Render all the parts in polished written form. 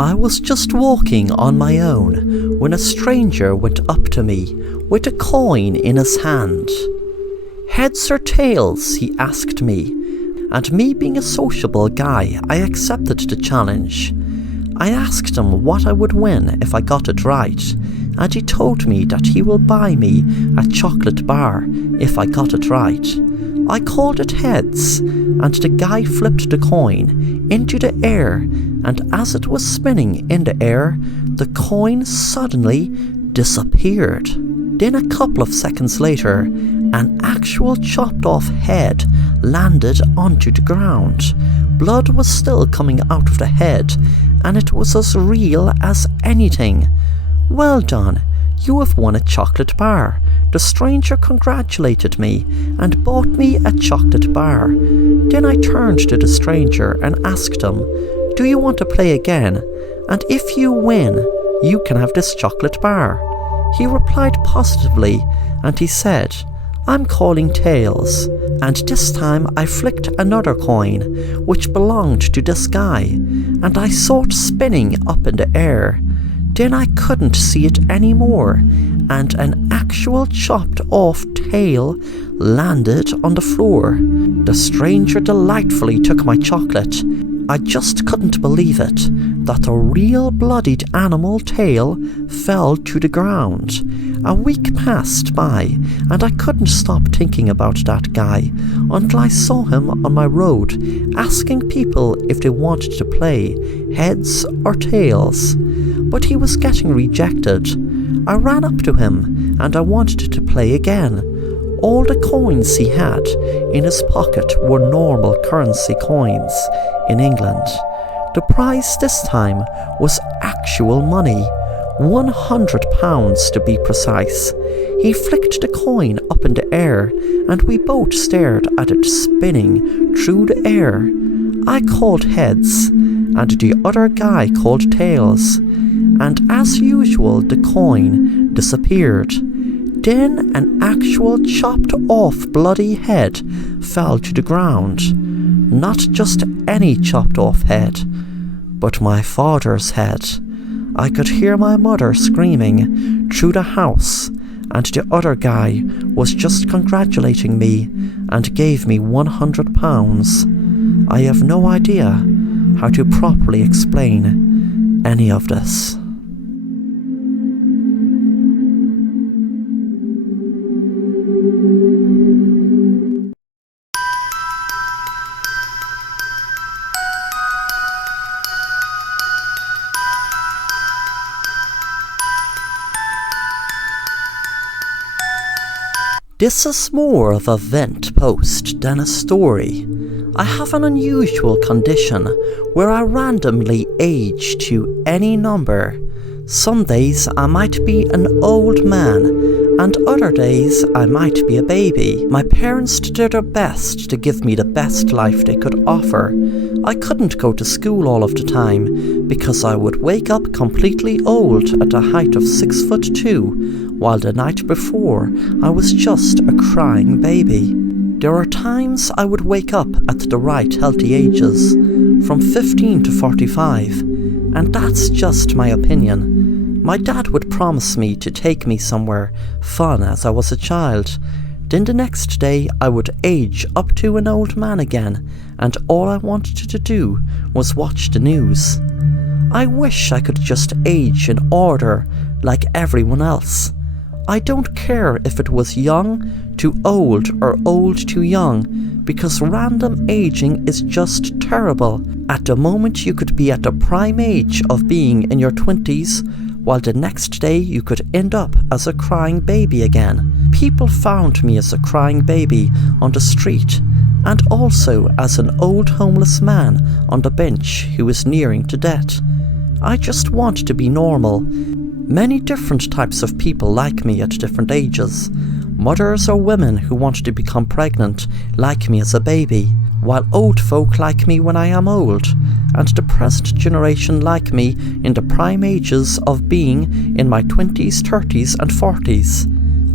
I was just walking on my own when a stranger went up to me with a coin in his hand. "Heads or tails?" he asked me, and me being a sociable guy, I accepted the challenge. I asked him what I would win if I got it right, and he told me that he will buy me a chocolate bar if I got it right. I called it heads, and the guy flipped the coin into the air, and as it was spinning in the air, the coin suddenly disappeared. Then a couple of seconds later, an actual chopped off head landed onto the ground. Blood was still coming out of the head, and it was as real as anything. "Well done, you have won a chocolate bar." The stranger congratulated me and bought me a chocolate bar. Then I turned to the stranger and asked him, "Do you want to play again? And if you win, you can have this chocolate bar." He replied positively, and he said, "I'm calling tails." And this time I flicked another coin, which belonged to this guy, and I saw it spinning up in the air. Then I couldn't see it anymore, and an actual chopped off tail landed on the floor. The stranger delightfully took my chocolate. I just couldn't believe it, that a real bloodied animal tail fell to the ground. A week passed by, and I couldn't stop thinking about that guy until I saw him on my road asking people if they wanted to play heads or tails. But he was getting rejected. I ran up to him and I wanted to play again. All the coins he had in his pocket were normal currency coins in England. The prize this time was actual money, £100 to be precise. He flicked the coin up in the air, and we both stared at it spinning through the air. I called heads, and the other guy called tails, and as usual the coin disappeared. Then an actual chopped off bloody head fell to the ground. Not just any chopped off head, but my father's head. I could hear my mother screaming through the house, and the other guy was just congratulating me and gave me £100. I have no idea how to properly explain any of this. This is more of a vent post than a story. I have an unusual condition where I randomly age to any number. Some days I might be an old man, and other days I might be a baby. My parents did their best to give me the best life they could offer. I couldn't go to school all of the time because I would wake up completely old at the height of 6'2", while the night before I was just a crying baby. There are times I would wake up at the right healthy ages, from 15 to 45, and that's just my opinion. My dad would promise me to take me somewhere fun as I was a child. Then the next day I would age up to an old man again, and all I wanted to do was watch the news. I wish I could just age in order like everyone else. I don't care if it was young to old or old to young, because random aging is just terrible. At the moment you could be at the prime age of being in your 20s, while the next day you could end up as a crying baby again. People found me as a crying baby on the street, and also as an old homeless man on the bench who is nearing to death. I just want to be normal. Many different types of people like me at different ages. Mothers or women who want to become pregnant like me as a baby, while old folk like me when I am old, and the present generation like me in the prime ages of being in my 20s, 30s and 40s.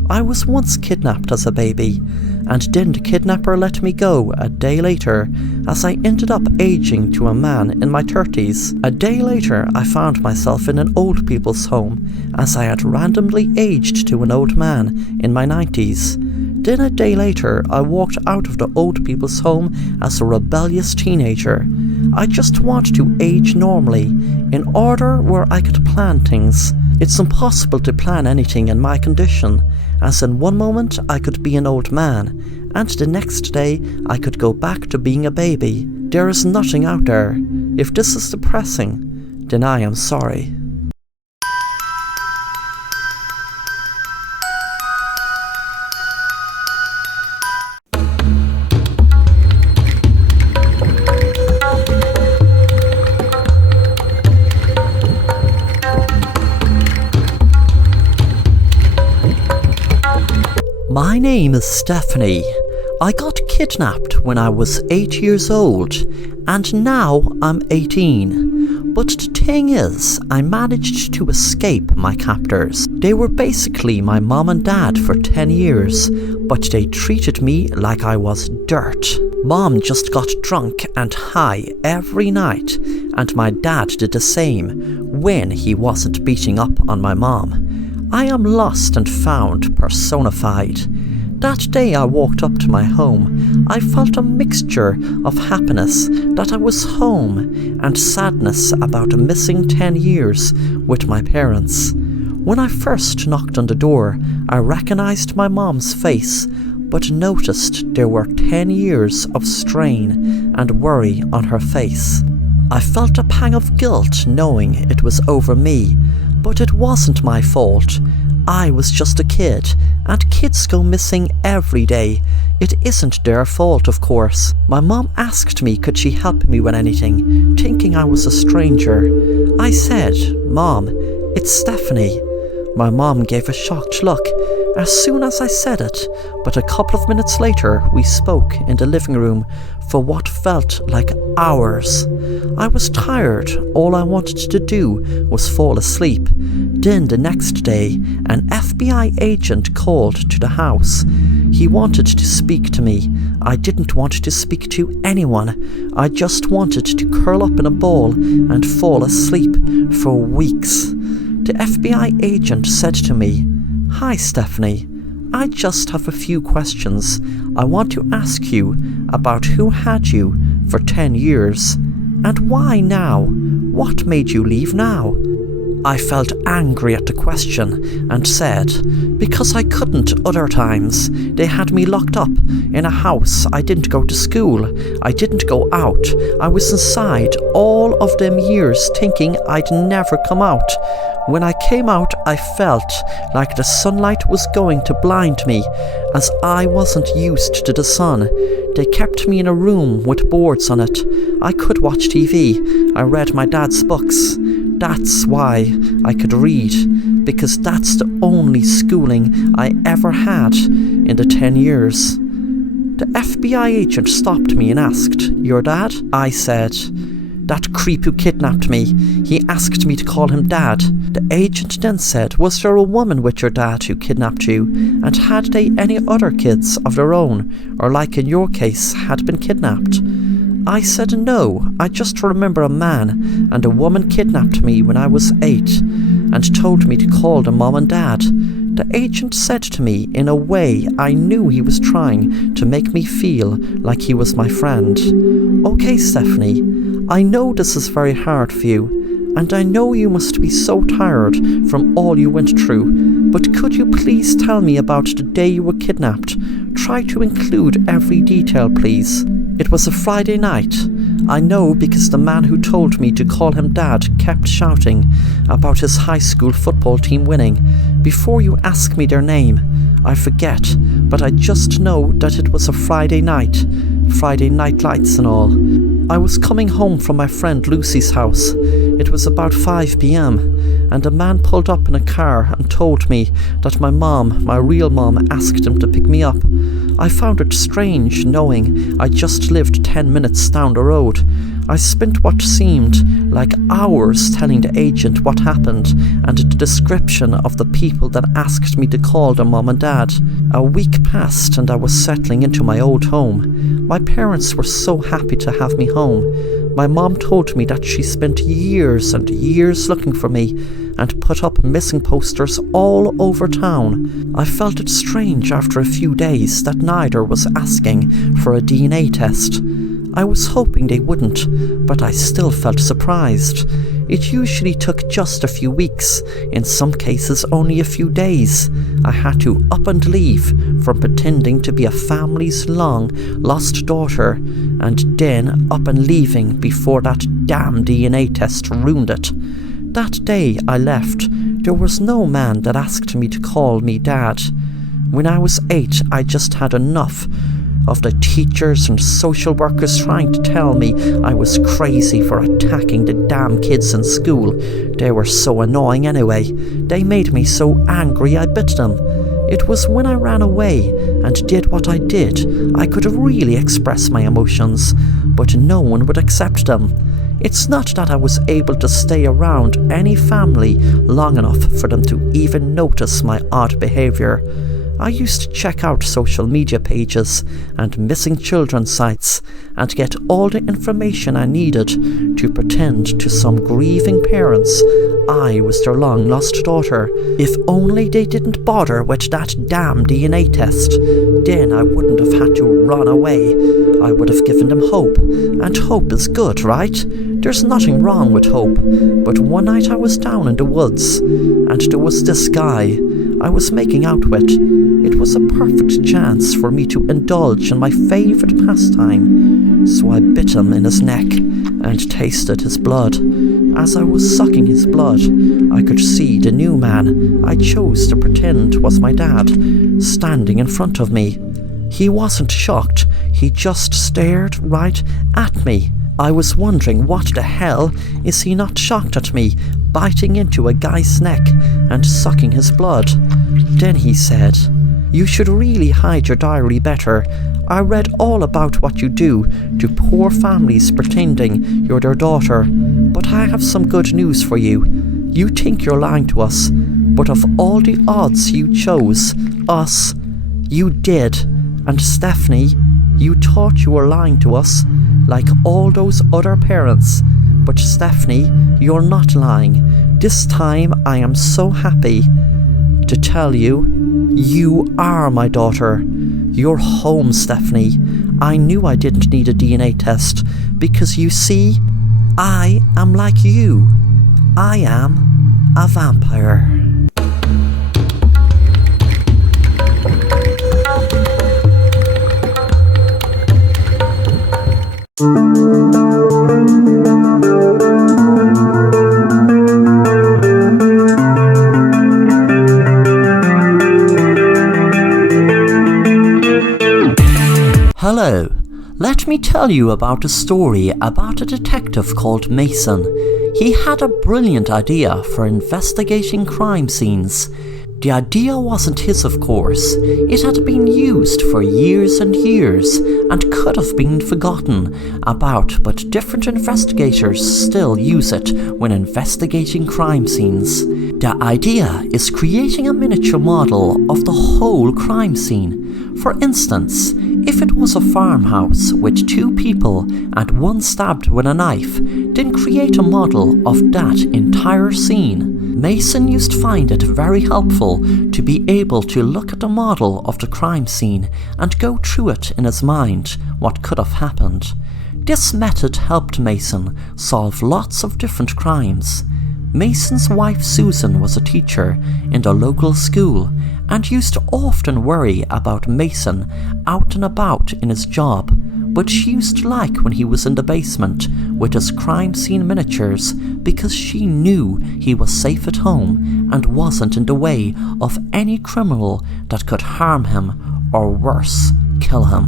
I was once kidnapped as a baby, and then the kidnapper let me go a day later, as I ended up aging to a man in my 30s. A day later, I found myself in an old people's home, as I had randomly aged to an old man in my 90s. Then a day later, I walked out of the old people's home as a rebellious teenager. I just want to age normally, in order where I could plan things. It's impossible to plan anything in my condition, as in one moment I could be an old man, and the next day I could go back to being a baby. There is nothing out there. If this is depressing, then I am sorry. My name is Stephanie. I got kidnapped when I was 8 years old, and now I'm 18. But the thing is, I managed to escape my captors. They were basically my mom and dad for 10 years, but they treated me like I was dirt. Mom just got drunk and high every night, and my dad did the same when he wasn't beating up on my mom. I am lost and found personified. That day I walked up to my home, I felt a mixture of happiness that I was home and sadness about missing 10 years with my parents. When I first knocked on the door, I recognized my mom's face, but noticed there were 10 years of strain and worry on her face. I felt a pang of guilt knowing it was over me, but it wasn't my fault. I was just a kid, and kids go missing every day. It isn't their fault, of course. My mom asked me could she help me with anything, thinking I was a stranger. I said, "Mom, it's Stephanie." My mom gave a shocked look as soon as I said it, but a couple of minutes later we spoke in the living room for what felt like hours. I was tired, all I wanted to do was fall asleep. Then the next day, an FBI agent called to the house. He wanted to speak to me. I didn't want to speak to anyone. I just wanted to curl up in a ball and fall asleep for weeks. The FBI agent said to me, "Hi Stephanie, I just have a few questions. I want to ask you about who had you for 10 years, and why now? What made you leave now?" I felt angry at the question and said, "Because I couldn't other times. They had me locked up in a house. I didn't go to school. I didn't go out. I was inside all of them years thinking I'd never come out. When I came out, I felt like the sunlight was going to blind me, as I wasn't used to the sun. They kept me in a room with boards on it. I could watch TV. I read my dad's books. That's why I could read, because that's the only schooling I ever had in the 10 years. The FBI agent stopped me and asked, "Your dad?" I said, "That creep who kidnapped me. He asked me to call him Dad." The agent then said, "Was there a woman with your dad who kidnapped you? And had they any other kids of their own, or like in your case, had been kidnapped?" I said no, I just remember a man and a woman kidnapped me when I was 8 and told me to call them Mom and Dad. The agent said to me in a way I knew he was trying to make me feel like he was my friend. "Okay, Stephanie, I know this is very hard for you, and I know you must be so tired from all you went through, but could you please tell me about the day you were kidnapped? Try to include every detail, please." It was a Friday night. I know because the man who told me to call him Dad kept shouting about his high school football team winning. Before you ask me their name, I forget, but I just know that it was a Friday night lights and all. I was coming home from my friend Lucy's house. It was about 5 p.m, and a man pulled up in a car and told me that my mom, my real mom, asked him to pick me up. I found it strange knowing I just lived 10 minutes down the road. I spent what seemed like hours telling the agent what happened and the description of the people that asked me to call their mum and dad. A week passed and I was settling into my old home. My parents were so happy to have me home. My mom told me that she spent years and years looking for me and put up missing posters all over town. I felt it strange after a few days that neither was asking for a DNA test. I was hoping they wouldn't, but I still felt surprised. It usually took just a few weeks, in some cases only a few days. I had to up and leave from pretending to be a family's long lost daughter, and then up and leaving before that damn DNA test ruined it. That day I left, there was no man that asked me to call me dad. When I was 8, I just had enough of the teachers and social workers trying to tell me I was crazy for attacking the damn kids in school. They were so annoying anyway. They made me so angry I bit them. It was when I ran away and did what I did I could really express my emotions, but no one would accept them. It's not that I was able to stay around any family long enough for them to even notice my odd behaviour. I used to check out social media pages and missing children sites and get all the information I needed to pretend to some grieving parents I was their long lost daughter. If only they didn't bother with that damn DNA test, then I wouldn't have had to run away. I would have given them hope, and hope is good, right? There's nothing wrong with hope. But one night I was down in the woods, and there was this guy I was making out with. It was a perfect chance for me to indulge in my favourite pastime, so I bit him in his neck and tasted his blood. As I was sucking his blood, I could see the new man I chose to pretend was my dad standing in front of me. He wasn't shocked, he just stared right at me. I was wondering, what the hell is he not shocked at me biting into a guy's neck and sucking his blood? Then he said, "You should really hide your diary better. I read all about what you do to poor families pretending you're their daughter. But I have some good news for you. You think you're lying to us, but of all the odds you chose us. You did. And Stephanie, you thought you were lying to us, like all those other parents. But Stephanie, you're not lying. This time I am so happy to tell you, you are my daughter. You're home, Stephanie. I knew I didn't need a DNA test, because you see, I am like you. I am a vampire." Hello, let me tell you about a story about a detective called Mason. He had a brilliant idea for investigating crime scenes. The idea wasn't his, of course. It had been used for years and years and could have been forgotten about, but different investigators still use it when investigating crime scenes. The idea is creating a miniature model of the whole crime scene. For instance, if it was a farmhouse with 2 people and one stabbed with a knife, then create a model of that entire scene. Mason used to find it very helpful to be able to look at the model of the crime scene and go through it in his mind what could have happened. This method helped Mason solve lots of different crimes. Mason's wife Susan was a teacher in the local school and used to often worry about Mason out and about in his job, but she used to like when he was in the basement with his crime scene miniatures because she knew he was safe at home and wasn't in the way of any criminal that could harm him or worse, kill him.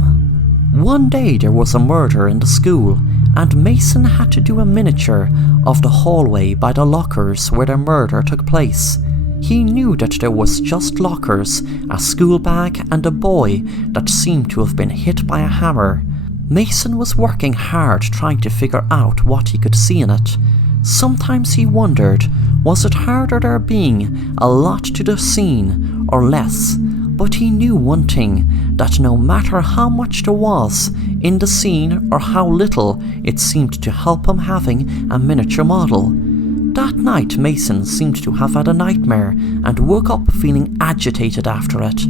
One day there was a murder in the school and Mason had to do a miniature of the hallway by the lockers where the murder took place. He knew that there was just lockers, a school bag and a boy that seemed to have been hit by a hammer. Mason was working hard trying to figure out what he could see in it. Sometimes he wondered, was it harder there being a lot to the scene or less? But he knew one thing, that no matter how much there was in the scene or how little it seemed to help him having a miniature model. That night Mason seemed to have had a nightmare and woke up feeling agitated after it.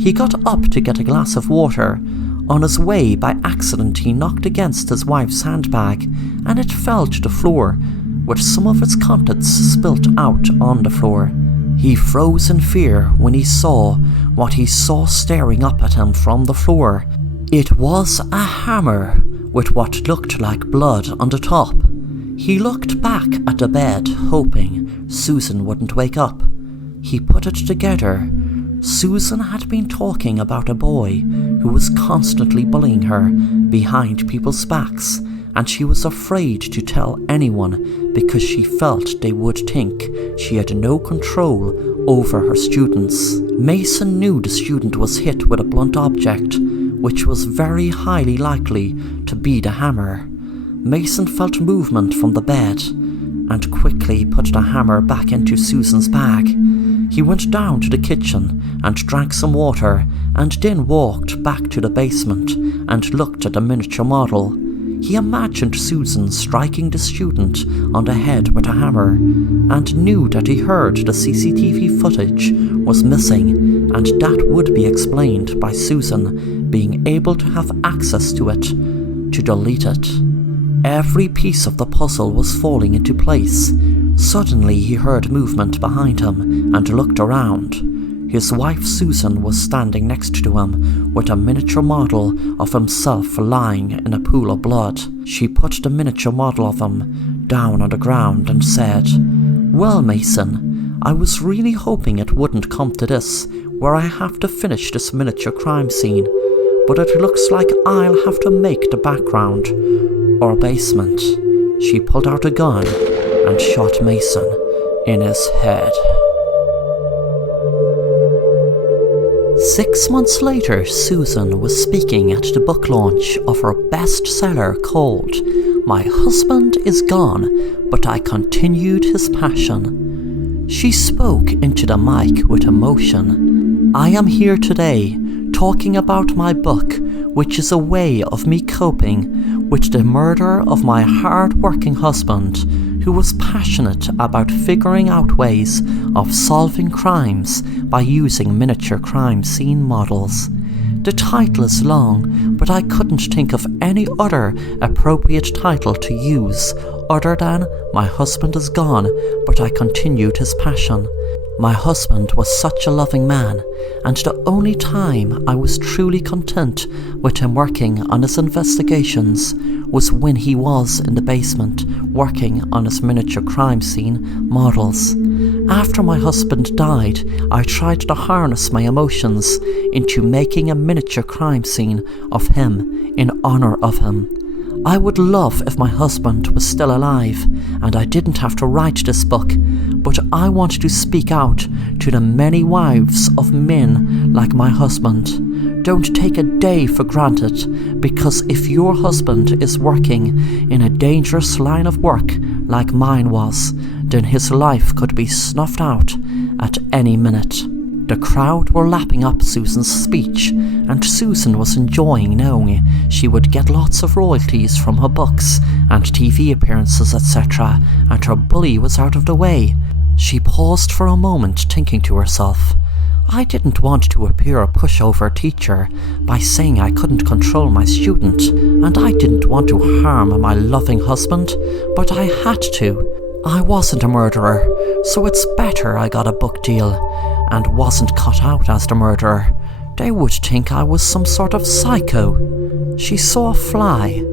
He got up to get a glass of water. On his way, by accident, he knocked against his wife's handbag and it fell to the floor, with some of its contents spilt out on the floor. He froze in fear when he saw what he saw staring up at him from the floor. It was a hammer with what looked like blood on the top. He looked back at the bed, hoping Susan wouldn't wake up. He put it together. Susan had been talking about a boy who was constantly bullying her behind people's backs, and she was afraid to tell anyone because she felt they would think she had no control over her students. Mason knew the student was hit with a blunt object, which was very highly likely to be the hammer. Mason felt movement from the bed and quickly put the hammer back into Susan's bag. He went down to the kitchen and drank some water and then walked back to the basement and looked at the miniature model. He imagined Susan striking the student on the head with a hammer and knew that he heard the CCTV footage was missing, and that would be explained by Susan being able to have access to it to delete it. Every piece of the puzzle was falling into place. Suddenly he heard movement behind him and looked around. His wife Susan was standing next to him with a miniature model of himself lying in a pool of blood. She put the miniature model of him down on the ground and said, "Well, Mason, I was really hoping it wouldn't come to this, where I have to finish this miniature crime scene, but it looks like I'll have to make the background or basement." She pulled out a gun and shot Mason in his head. 6 months later, Susan was speaking at the book launch of her bestseller called My Husband is Gone, But I Continued His Passion. She spoke into the mic with emotion. "I am here today talking about my book, which is a way of me coping with the murder of my hard-working husband, who was passionate about figuring out ways of solving crimes by using miniature crime scene models. The title is long, but I couldn't think of any other appropriate title to use other than My Husband is Gone, But I Continued His Passion. My husband was such a loving man, and the only time I was truly content with him working on his investigations was when he was in the basement working on his miniature crime scene models. After my husband died, I tried to harness my emotions into making a miniature crime scene of him in honor of him. I would love if my husband was still alive and I didn't have to write this book, but I want to speak out to the many wives of men like my husband. Don't take a day for granted, because if your husband is working in a dangerous line of work like mine was, then his life could be snuffed out at any minute." The crowd were lapping up Susan's speech, and Susan was enjoying knowing she would get lots of royalties from her books and TV appearances, etc., and her bully was out of the way. She paused for a moment, thinking to herself, "I didn't want to appear a pushover teacher by saying I couldn't control my student, and I didn't want to harm my loving husband, but I had to. I wasn't a murderer, so it's better I got a book deal and wasn't cut out as the murderer. They would think I was some sort of psycho." She saw a fly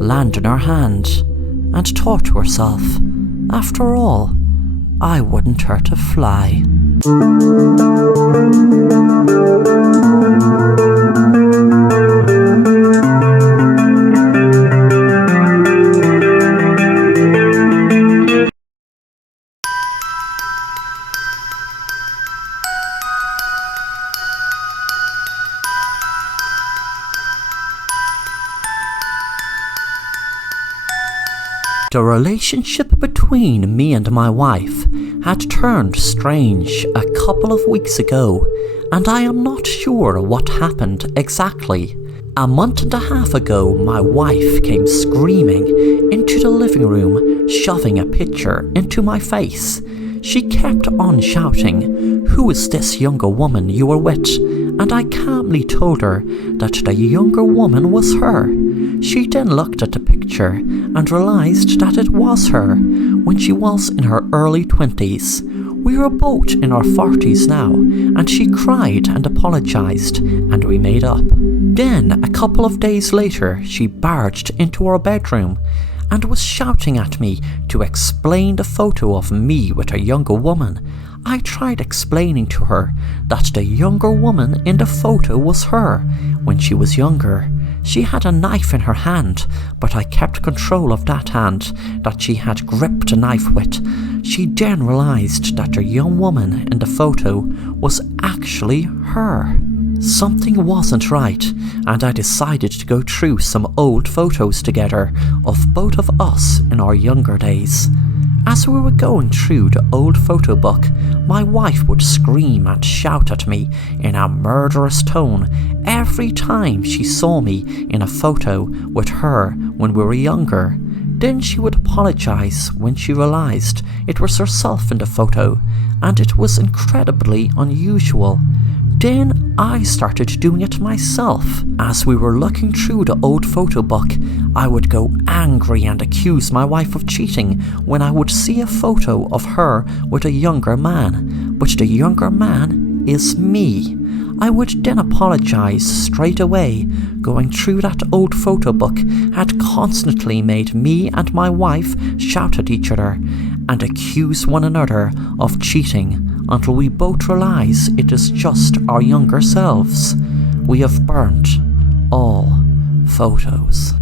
land in her hand and thought to herself, "After all, I wouldn't hurt a fly." The relationship between me and my wife had turned strange a couple of weeks ago, and I am not sure what happened exactly. A month and a half ago, my wife came screaming into the living room, shoving a picture into my face. She kept on shouting, "Who is this younger woman you were with?" And I calmly told her that the younger woman was her. She then looked at the picture and realised that it was her when she was in her early 20s. We were both in our 40s now, and she cried and apologised, and we made up. Then, a couple of days later, she barged into our bedroom and was shouting at me to explain the photo of me with a younger woman. I tried explaining to her that the younger woman in the photo was her when she was younger. She had a knife in her hand, but I kept control of that hand that she had gripped the knife with. She then realised that the young woman in the photo was actually her. Something wasn't right, and I decided to go through some old photos together of both of us in our younger days. As we were going through the old photo book, my wife would scream and shout at me in a murderous tone every time she saw me in a photo with her when we were younger. Then she would apologise when she realised it was herself in the photo, and it was incredibly unusual. Then I started doing it myself. As we were looking through the old photo book, I would go angry and accuse my wife of cheating when I would see a photo of her with a younger man, but the younger man is me. I would then apologise straight away. Going through that old photo book had constantly made me and my wife shout at each other and accuse one another of cheating until we both realise it is just our younger selves. We have burnt all photos.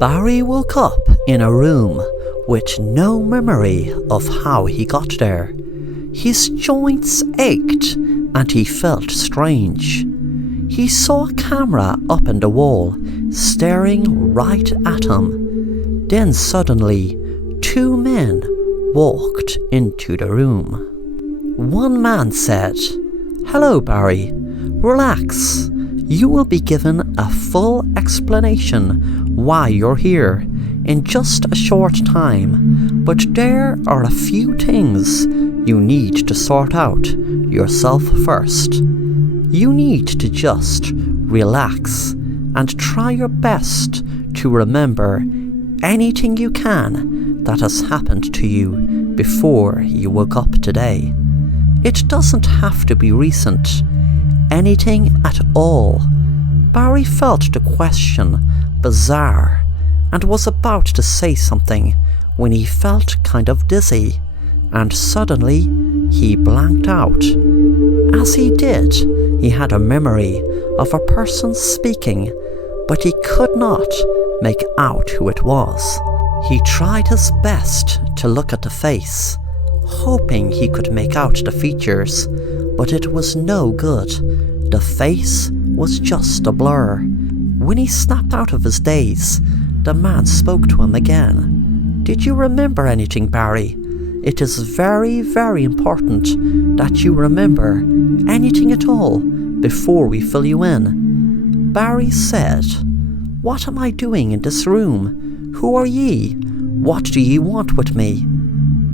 Barry woke up in a room with no memory of how he got there. His joints ached and he felt strange. He saw a camera up in the wall, staring right at him. Then suddenly, two men walked into the room. One man said, "Hello, Barry. Relax. You will be given a full explanation why you're here in just a short time, but there are a few things you need to sort out yourself first. You need to just relax and try your best to remember anything you can that has happened to you before you woke up today. It doesn't have to be recent. Anything at all." Barry felt the question bizarre and was about to say something when he felt kind of dizzy, and suddenly he blanked out. As he did, he had a memory of a person speaking, but he could not make out who it was. He tried his best to look at the face, hoping he could make out the features, but it was no good. The face was just a blur. When he snapped out of his daze, the man spoke to him again. "Did you remember anything, Barry? It is very, very important that you remember anything at all before we fill you in." Barry said, "What am I doing in this room? Who are ye? What do ye want with me?"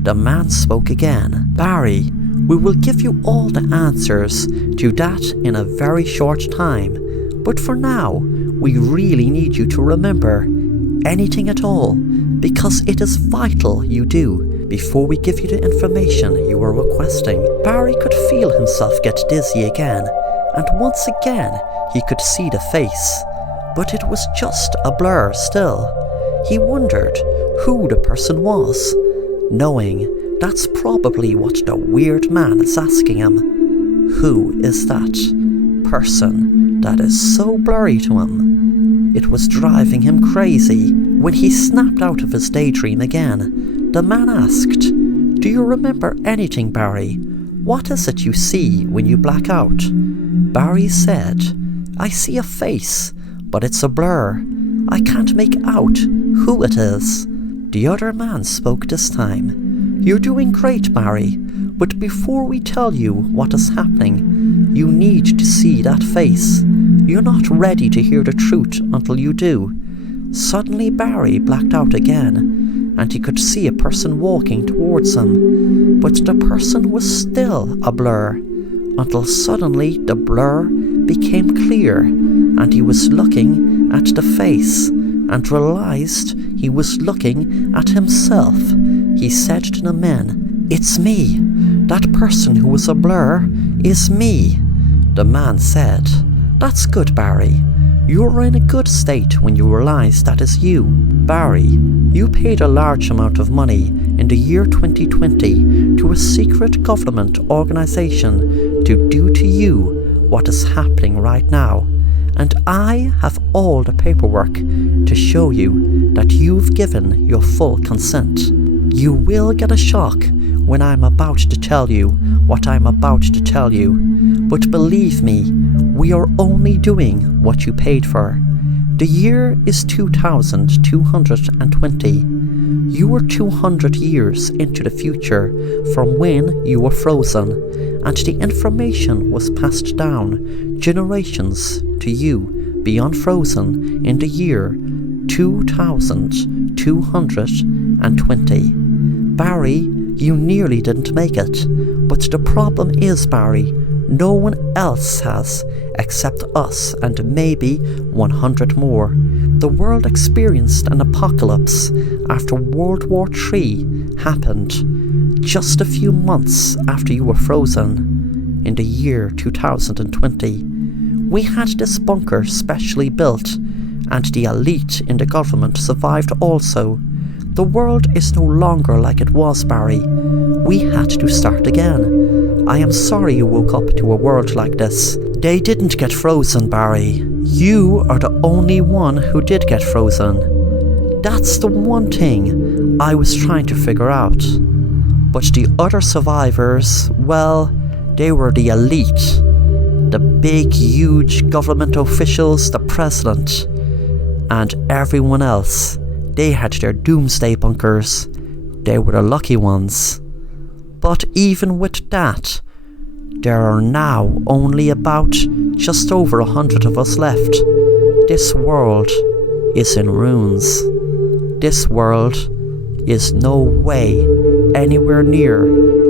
The man spoke again. "Barry, we will give you all the answers to that in a very short time, but for now, we really need you to remember anything at all, because it is vital you do before we give you the information you were requesting." Barry could feel himself get dizzy again, and once again he could see the face, but it was just a blur still. He wondered who the person was, knowing that's probably what the weird man is asking him. Who is that person that is so blurry to him? It was driving him crazy. When he snapped out of his daydream again, the man asked, "Do you remember anything, Barry? What is it you see when you black out?" Barry said, "I see a face, but it's a blur. I can't make out who it is." The other man spoke this time. "You're doing great, Barry, but before we tell you what is happening, you need to see that face. You're not ready to hear the truth until you do." Suddenly Barry blacked out again, and he could see a person walking towards him, but the person was still a blur, until suddenly the blur became clear, and he was looking at the face, and realized he was looking at himself. He said to the men, "It's me. That person who was a blur is me." The man said, "That's good, Barry. You're in a good state when you realize that is you. Barry, you paid a large amount of money in the year 2020 to a secret government organization to do to you what is happening right now. And I have all the paperwork to show you that you've given your full consent. You will get a shock when I'm about to tell you what I'm about to tell you, but believe me, we are only doing what you paid for. The year is 2220. You were 200 years into the future from when you were frozen, and the information was passed down generations to you beyond frozen in the year 2220. Barry, you nearly didn't make it, but the problem is, Barry, no one else has except us and maybe 100 more. The world experienced an apocalypse after World War III happened just a few months after you were frozen in the year 2020. We had this bunker specially built, and the elite in the government survived also. The world is no longer like it was, Barry. We had to start again. I am sorry you woke up to a world like this. They didn't get frozen, Barry. You are the only one who did get frozen. That's the one thing I was trying to figure out. But the other survivors, well, they were the elite. The big, huge government officials, the president, and everyone else. They had their doomsday bunkers. They were the lucky ones. But even with that, there are now only about just over 100 of us left. This world is in ruins. This world is no way anywhere near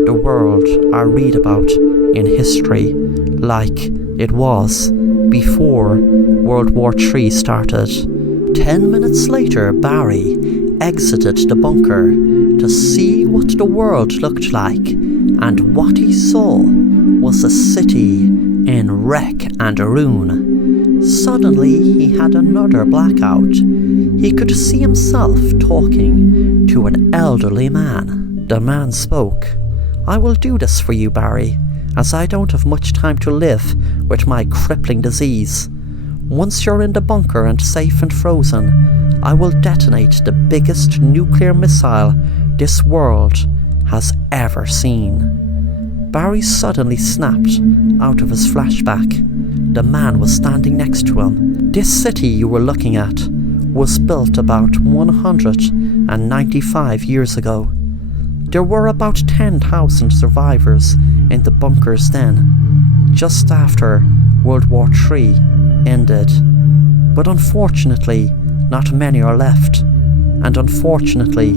the world I read about in history like it was before World War III started. 10 minutes later, Barry exited the bunker to see what the world looked like, and what he saw was a city in wreck and ruin. Suddenly he had another blackout. He could see himself talking to an elderly man. The man spoke. "I will do this for you, Barry, as I don't have much time to live with my crippling disease. Once you're in the bunker and safe and frozen, I will detonate the biggest nuclear missile this world has ever seen." Barry suddenly snapped out of his flashback. The man was standing next to him. This city you were looking at was built about 195 years ago. There were about 10,000 survivors in the bunkers then, just after World War III ended. But unfortunately, not many are left, and unfortunately,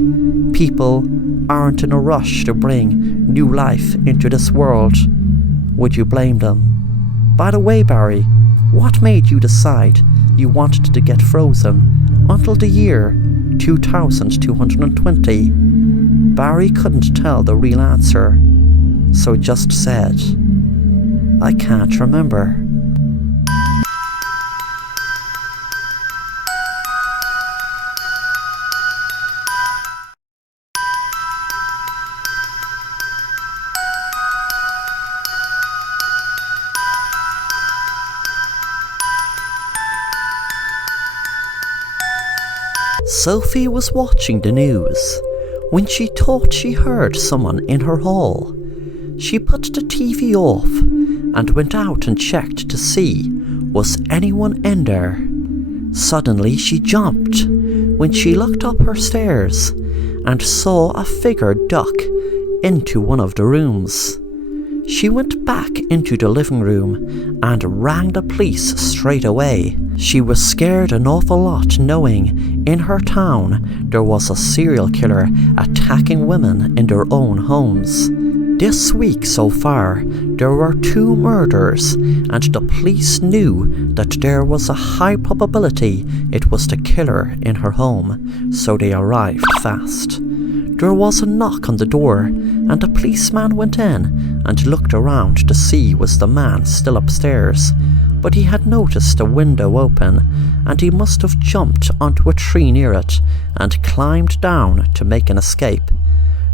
people aren't in a rush to bring new life into this world. Would you blame them? By the way, Barry, what made you decide you wanted to get frozen until the year 2220? Barry couldn't tell the real answer, so just said, "I can't remember." Sophie was watching the news when she thought she heard someone in her hall. She put the TV off and went out and checked to see was anyone in there. Suddenly she jumped when she looked up her stairs and saw a figure duck into one of the rooms. She went back into the living room and rang the police straight away. She was scared an awful lot knowing in her town there was a serial killer attacking women in their own homes. This week so far, there were 2 murders, and the police knew that there was a high probability it was the killer in her home, so they arrived fast. There was a knock on the door, and the policeman went in and looked around to see was the man still upstairs, but he had noticed a window open, and he must have jumped onto a tree near it and climbed down to make an escape.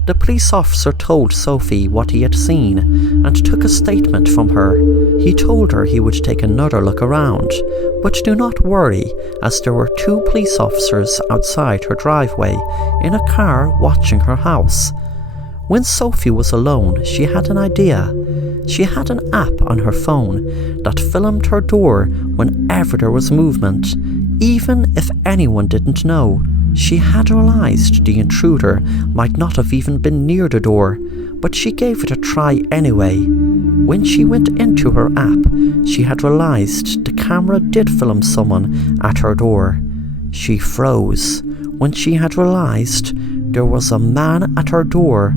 The police officer told Sophie what he had seen and took a statement from her. He told her he would take another look around, but do not worry, as there were 2 police officers outside her driveway in a car watching her house. When Sophie was alone, she had an idea. She had an app on her phone that filmed her door whenever there was movement, even if anyone didn't know. She had realised the intruder might not have even been near the door, but she gave it a try anyway. When she went into her app, she had realised the camera did film someone at her door. She froze when she had realised there was a man at her door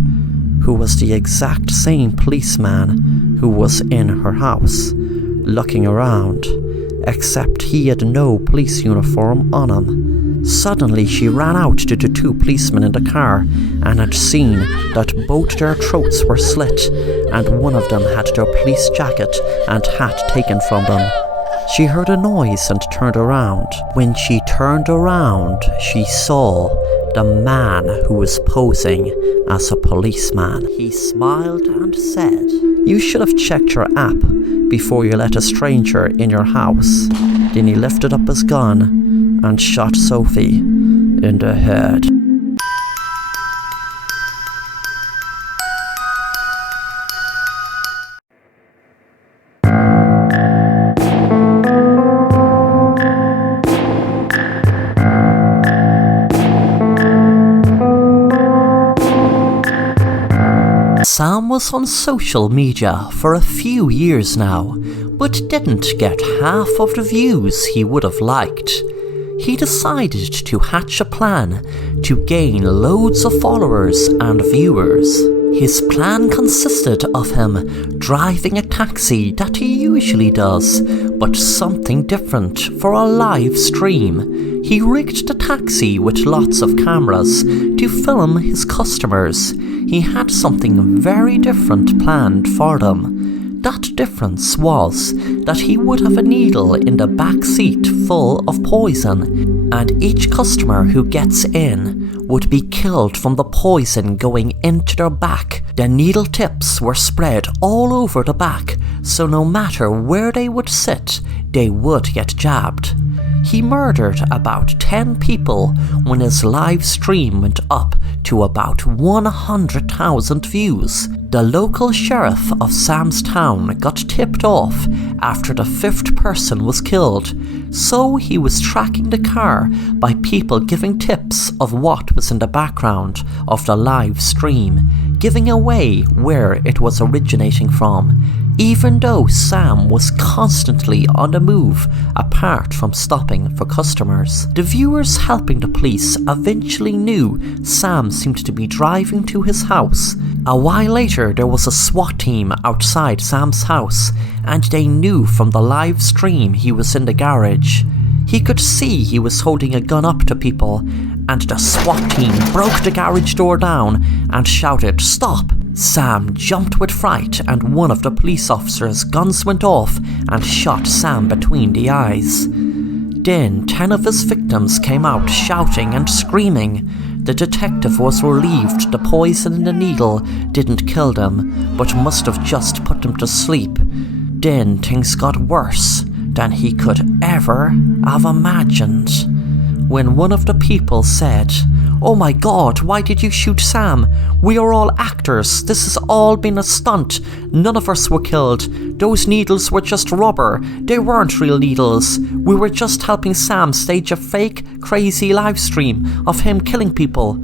who was the exact same policeman who was in her house, looking around, except he had no police uniform on him. Suddenly she ran out to the 2 policemen in the car and had seen that both their throats were slit and one of them had their police jacket and hat taken from them. She heard a noise and turned around. When she turned around, she saw the man who was posing as a policeman. He smiled and said, "You should have checked your app before you let a stranger in your house." Then he lifted up his gun and shot Sophie in the head. Sam was on social media for a few years now, but didn't get half of the views he would have liked. He decided to hatch a plan to gain loads of followers and viewers. His plan consisted of him driving a taxi that he usually does, but something different for a live stream. He rigged the taxi with lots of cameras to film his customers. He had something very different planned for them. That difference was that he would have a needle in the back seat full of poison, and each customer who gets in would be killed from the poison going into their back. The needle tips were spread all over the back, so no matter where they would sit, they would get jabbed. He murdered about 10 people when his live stream went up to about 100,000 views. The local sheriff of Sam's town got tipped off after the 5th person was killed, so he was tracking the car by people giving tips of what was in the background of the live stream, giving away where it was originating from, even though Sam was constantly on the move apart from stopping for customers. The viewers helping the police eventually knew Sam seemed to be driving to his house. A while later there was a SWAT team outside Sam's house, and they knew from the live stream he was in the garage. He could see he was holding a gun up to people, and the SWAT team broke the garage door down and shouted, "Stop!" Sam jumped with fright, and one of the police officers' guns went off and shot Sam between the eyes. Then 10 of his victims came out shouting and screaming. The detective was relieved the poison in the needle didn't kill them, but must have just put them to sleep. Then things got worse than he could ever have imagined. when one of the people said, "Oh my God, why did you shoot Sam? We are all actors. This has all been a stunt. None of us were killed. Those needles were just rubber. They weren't real needles. We were just helping Sam stage a fake, crazy live stream of him killing people."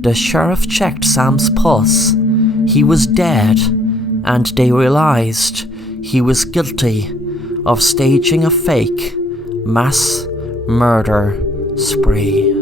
The sheriff checked Sam's pulse. He was dead, and they realized he was guilty of staging a fake mass murder spree.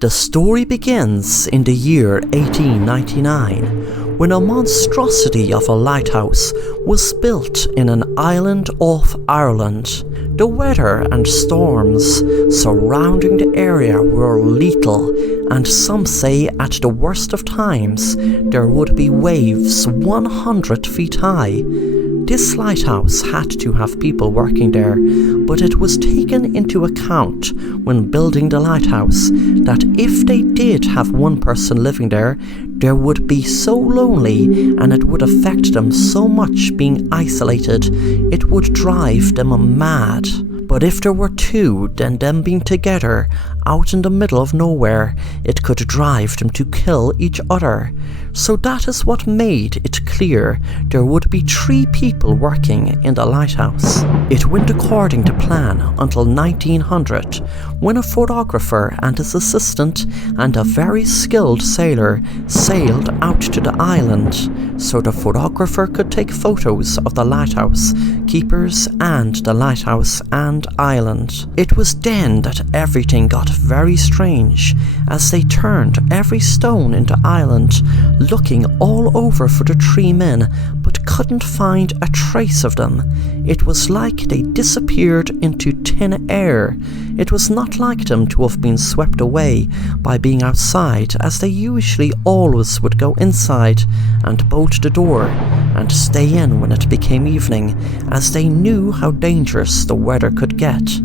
The story begins in the year 1899, when a monstrosity of a lighthouse was built in an island off Ireland. The weather and storms surrounding the area were lethal, and some say at the worst of times there would be waves 100 feet high. This lighthouse had to have people working there, but it was taken into account when building the lighthouse that if they did have one person living there, there would be so lonely and it would affect them so much being isolated, it would drive them mad. But if there were two, then them being together out in the middle of nowhere, it could drive them to kill each other. So that is what made it clear there would be 3 people working in the lighthouse. It went according to plan until 1900, when a photographer and his assistant and a very skilled sailor sailed out to the island, so the photographer could take photos of the lighthouse keepers and the lighthouse and island. It was then that everything got very strange, as they turned every stone in the island, looking all over for the 3 men, but couldn't find a trace of them. It was like they disappeared into thin air. It was not like them to have been swept away by being outside, as they usually always would go inside and bolt the door and stay in when it became evening, as they knew how dangerous the weather could get.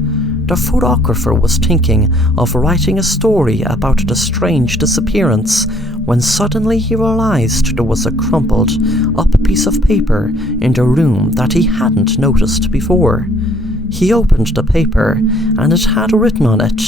The photographer was thinking of writing a story about the strange disappearance when suddenly he realized there was a crumpled up piece of paper in the room that he hadn't noticed before. He opened the paper and it had written on it,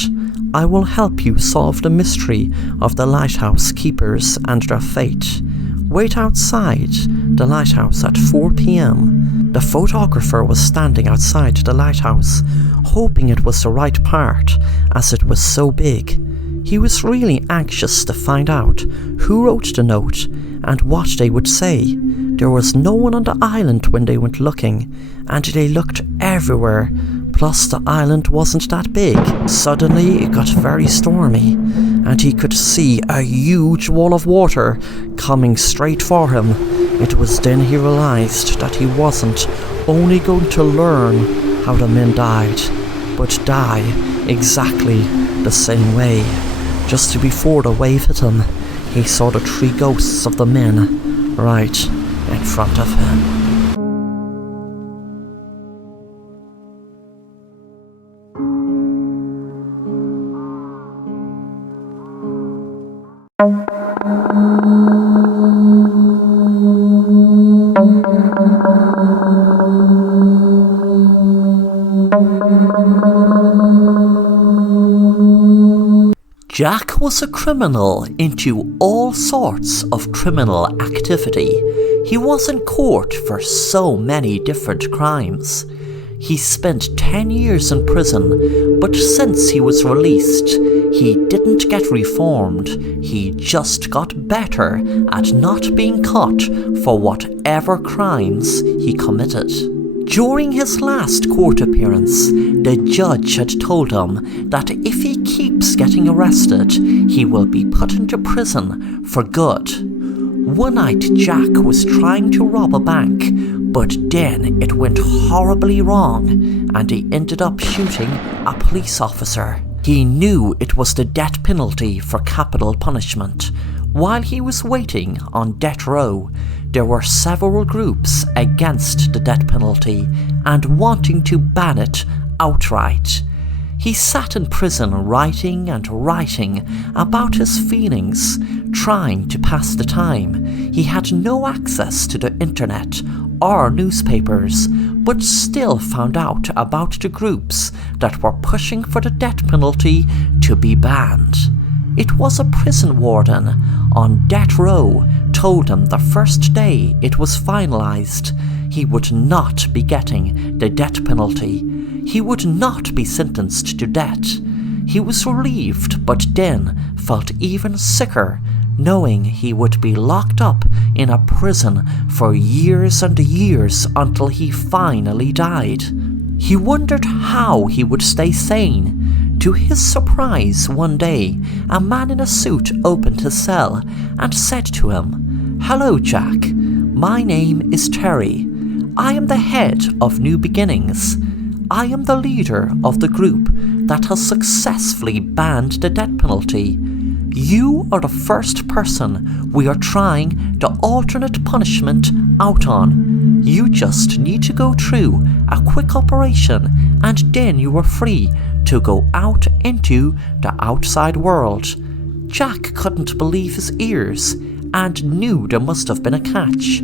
"I will help you solve the mystery of the lighthouse keepers and their fate. Wait outside the lighthouse at 4 p.m. The photographer was standing outside the lighthouse, hoping it was the right part, as it was so big. He was really anxious to find out who wrote the note and what they would say. There was no one on the island when they went looking, and they looked everywhere. Plus the island wasn't that big. Suddenly it got very stormy, and he could see a huge wall of water coming straight for him. It was then he realized that he wasn't only going to learn how the men died, but die exactly the same way. Just before the wave hit him, he saw the 3 ghosts of the men right in front of him. Jack was a criminal into all sorts of criminal activity. He was in court for so many different crimes. He spent 10 years in prison, but since he was released, he didn't get reformed. He just got better at not being caught for whatever crimes he committed. During his last court appearance, the judge had told him that if he keeps getting arrested, he will be put into prison for good. One night Jack was trying to rob a bank, but then it went horribly wrong and he ended up shooting a police officer. He knew it was the death penalty for capital punishment. While he was waiting on death row, there were several groups against the death penalty and wanting to ban it outright. He sat in prison writing and writing about his feelings, trying to pass the time. He had no access to the internet or newspapers, but still found out about the groups that were pushing for the death penalty to be banned. It was a prison warden on death row told him the first day it was finalized he would not be getting the death penalty. He would not be sentenced to death. He was relieved, but then felt even sicker, knowing he would be locked up in a prison for years and years until he finally died. He wondered how he would stay sane. To his surprise, one day, a man in a suit opened his cell and said to him, "Hello, Jack. My name is Terry. I am the head of New Beginnings. I am the leader of the group that has successfully banned the death penalty. You are the first person we are trying the alternate punishment out on. You just need to go through a quick operation and then you are free to go out into the outside world." Jack couldn't believe his ears and knew there must have been a catch.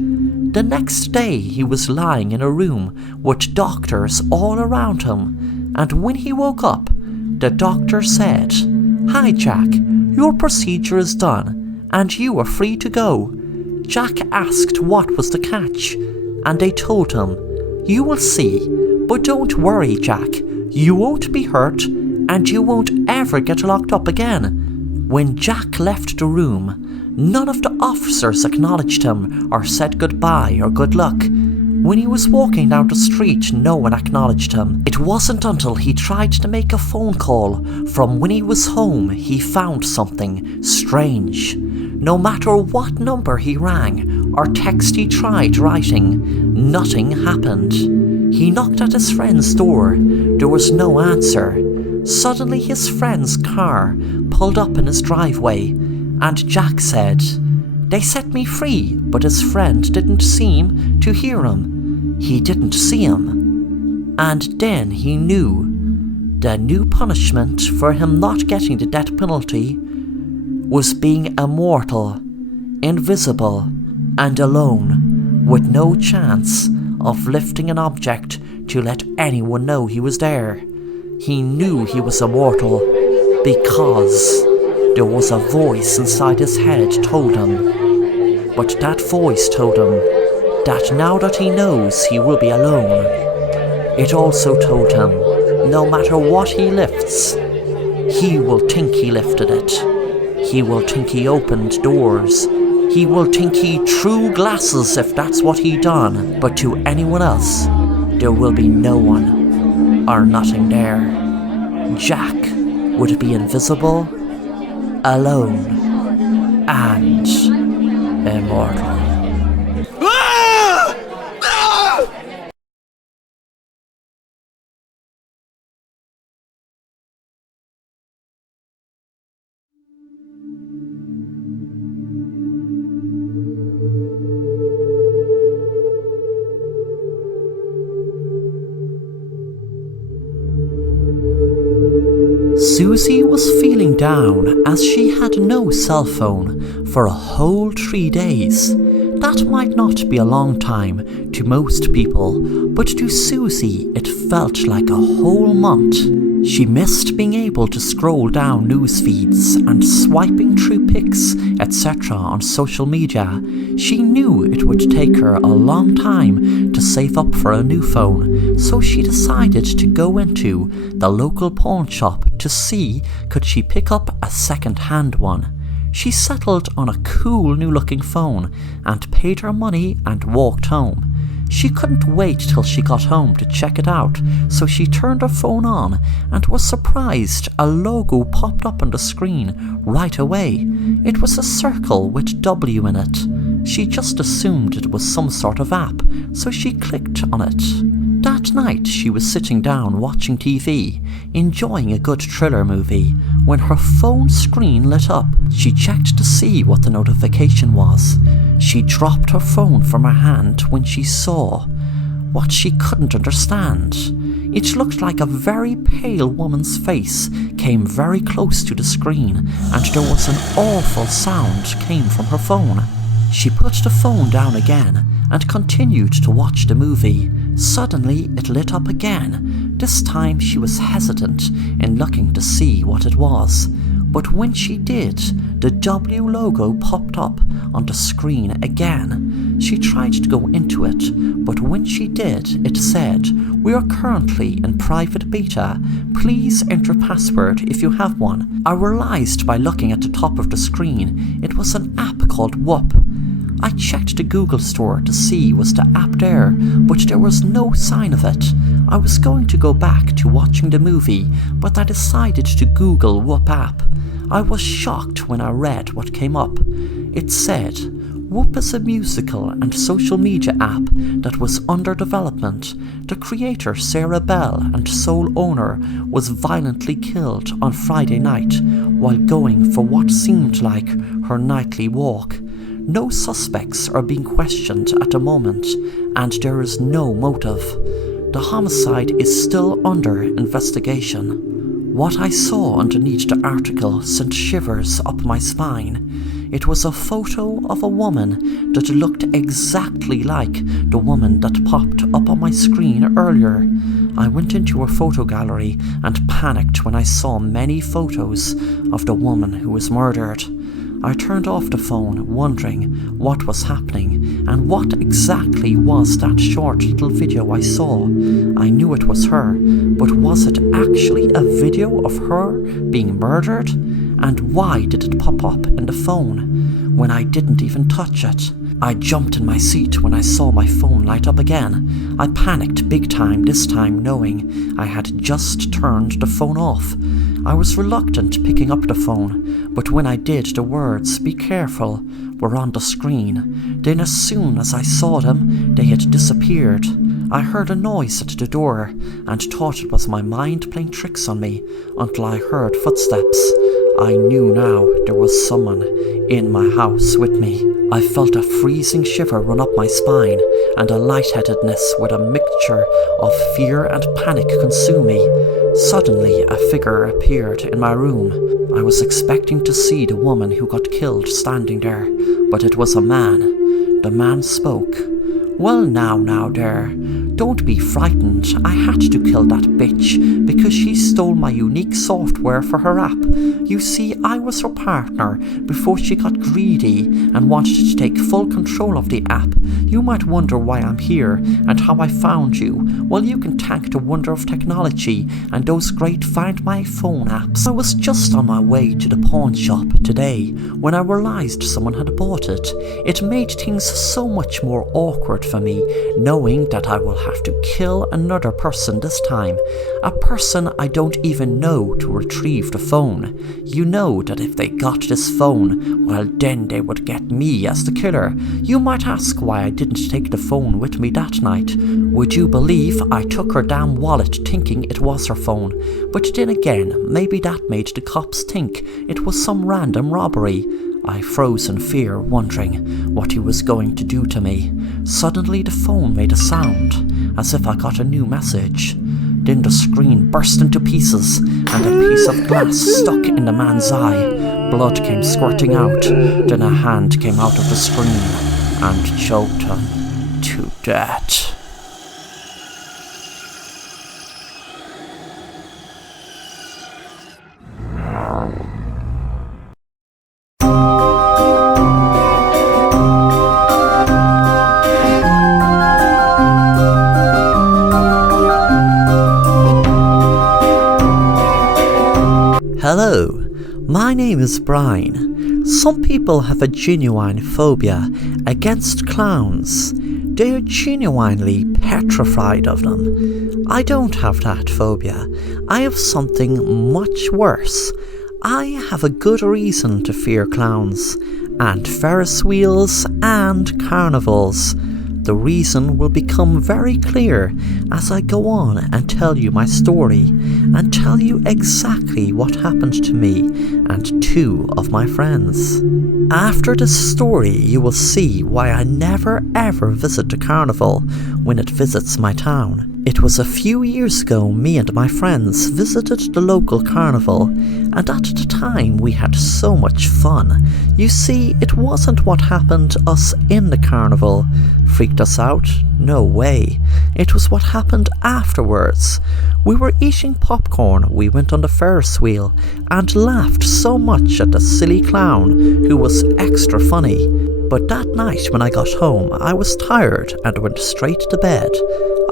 The next day he was lying in a room with doctors all around him, and when he woke up, the doctor said, "Hi Jack, your procedure is done and you are free to go." Jack asked what was the catch, and they told him, "You will see, but don't worry Jack, you won't be hurt and you won't ever get locked up again." When Jack left the room, none of the officers acknowledged him or said goodbye or good luck. When he was walking down the street, no one acknowledged him. It wasn't until he tried to make a phone call from when he was home he found something strange. No matter what number he rang or text he tried writing, nothing happened. He knocked at his friend's door. There was no answer. Suddenly his friend's car pulled up in his driveway, and Jack said, "They set me free," but his friend didn't seem to hear him. He didn't see him. And then he knew the new punishment for him not getting the death penalty was being immortal, invisible, and alone, with no chance of lifting an object to let anyone know he was there. He knew he was immortal because there was a voice inside his head told him. But that voice told him that now that he knows he will be alone, it also told him no matter what he lifts, he will think he lifted it. He will think he opened doors. He will think he threw glasses if that's what he done. But to anyone else, there will be no one or nothing there. Jack would be invisible, alone, and immortal. Susie was feeling down as she had no cell phone for a whole 3 days. That might not be a long time to most people, but to Susie it felt like a whole month. She missed being able to scroll down news feeds and swiping through pics, etc. on social media. She knew it would take her a long time to save up for a new phone, so she decided to go into the local pawn shop to see could she pick up a second-hand one. She settled on a cool new-looking phone and paid her money and walked home. She couldn't wait till she got home to check it out, so she turned her phone on and was surprised a logo popped up on the screen right away. It was a circle with W in it. She just assumed it was some sort of app, so she clicked on it. That night she was sitting down watching TV, enjoying a good thriller movie, when her phone screen lit up. She checked to see what the notification was. She dropped her phone from her hand when she saw what she couldn't understand. It looked like a very pale woman's face came very close to the screen, and there was an awful sound came from her phone. She put the phone down again and continued to watch the movie. Suddenly it lit up again. This time she was hesitant in looking to see what it was. But when she did, the W logo popped up on the screen again. She tried to go into it, but when she did, it said, "We are currently in private beta. Please enter password if you have one." I realized by looking at the top of the screen, it was an app called Whoop. I checked the Google store to see was the app there, but there was no sign of it. I was going to go back to watching the movie, but I decided to Google Whoop app. I was shocked when I read what came up. It said, Whoop is a musical and social media app that was under development. The creator, Sarah Bell, and sole owner, was violently killed on Friday night while going for what seemed like her nightly walk. No suspects are being questioned at the moment, and there is no motive. The homicide is still under investigation. What I saw underneath the article sent shivers up my spine. It was a photo of a woman that looked exactly like the woman that popped up on my screen earlier. I went into her photo gallery and panicked when I saw many photos of the woman who was murdered. I turned off the phone, wondering what was happening and what exactly was that short little video I saw. I knew it was her, but was it actually a video of her being murdered? And why did it pop up in the phone when I didn't even touch it? I jumped in my seat when I saw my phone light up again. I panicked big time this time, knowing I had just turned the phone off. I was reluctant picking up the phone, but when I did, the words, "Be careful," were on the screen. Then as soon as I saw them, they had disappeared. I heard a noise at the door and thought it was my mind playing tricks on me until I heard footsteps. I knew now there was someone in my house with me. I felt a freezing shiver run up my spine, and a lightheadedness with a mixture of fear and panic consume me. Suddenly a figure appeared in my room. I was expecting to see the woman who got killed standing there, but it was a man. The man spoke. "Well now there, don't be frightened. I had to kill that bitch because she stole my unique software for her app. You see, I was her partner before she got greedy and wanted to take full control of the app. You might wonder why I'm here and how I found you. Well, you can thank the wonder of technology and those great Find My Phone apps. I was just on my way to the pawn shop today when I realized someone had bought it. It made things so much more awkward for me, knowing that I will have to kill another person this time, a person I don't even know, to retrieve the phone. You know that if they got this phone, well then they would get me as the killer. You might ask why I didn't take the phone with me that night. Would you believe I took her damn wallet thinking it was her phone? But then again, maybe that made the cops think it was some random robbery. I froze in fear, wondering what he was going to do to me. Suddenly the phone made a sound, as if I got a new message. Then the screen burst into pieces, and a piece of glass stuck in the man's eye. Blood came squirting out. Then a hand came out of the screen and choked him to death. Hello, my name is Brian. Some people have a genuine phobia against clowns. They are genuinely petrified of them. I don't have that phobia. I have something much worse. I have a good reason to fear clowns, and Ferris wheels, and carnivals. The reason will become very clear as I go on and tell you my story and tell you exactly what happened to me and two of my friends. After this story, you will see why I never ever visit the carnival when it visits my town. It was a few years ago me and my friends visited the local carnival, and at the time we had so much fun. You see, it wasn't what happened to us in the carnival freaked us out, no way. It was what happened afterwards. We were eating popcorn, we went on the Ferris wheel and laughed so much at the silly clown who was extra funny. But that night when I got home, I was tired and went straight to bed.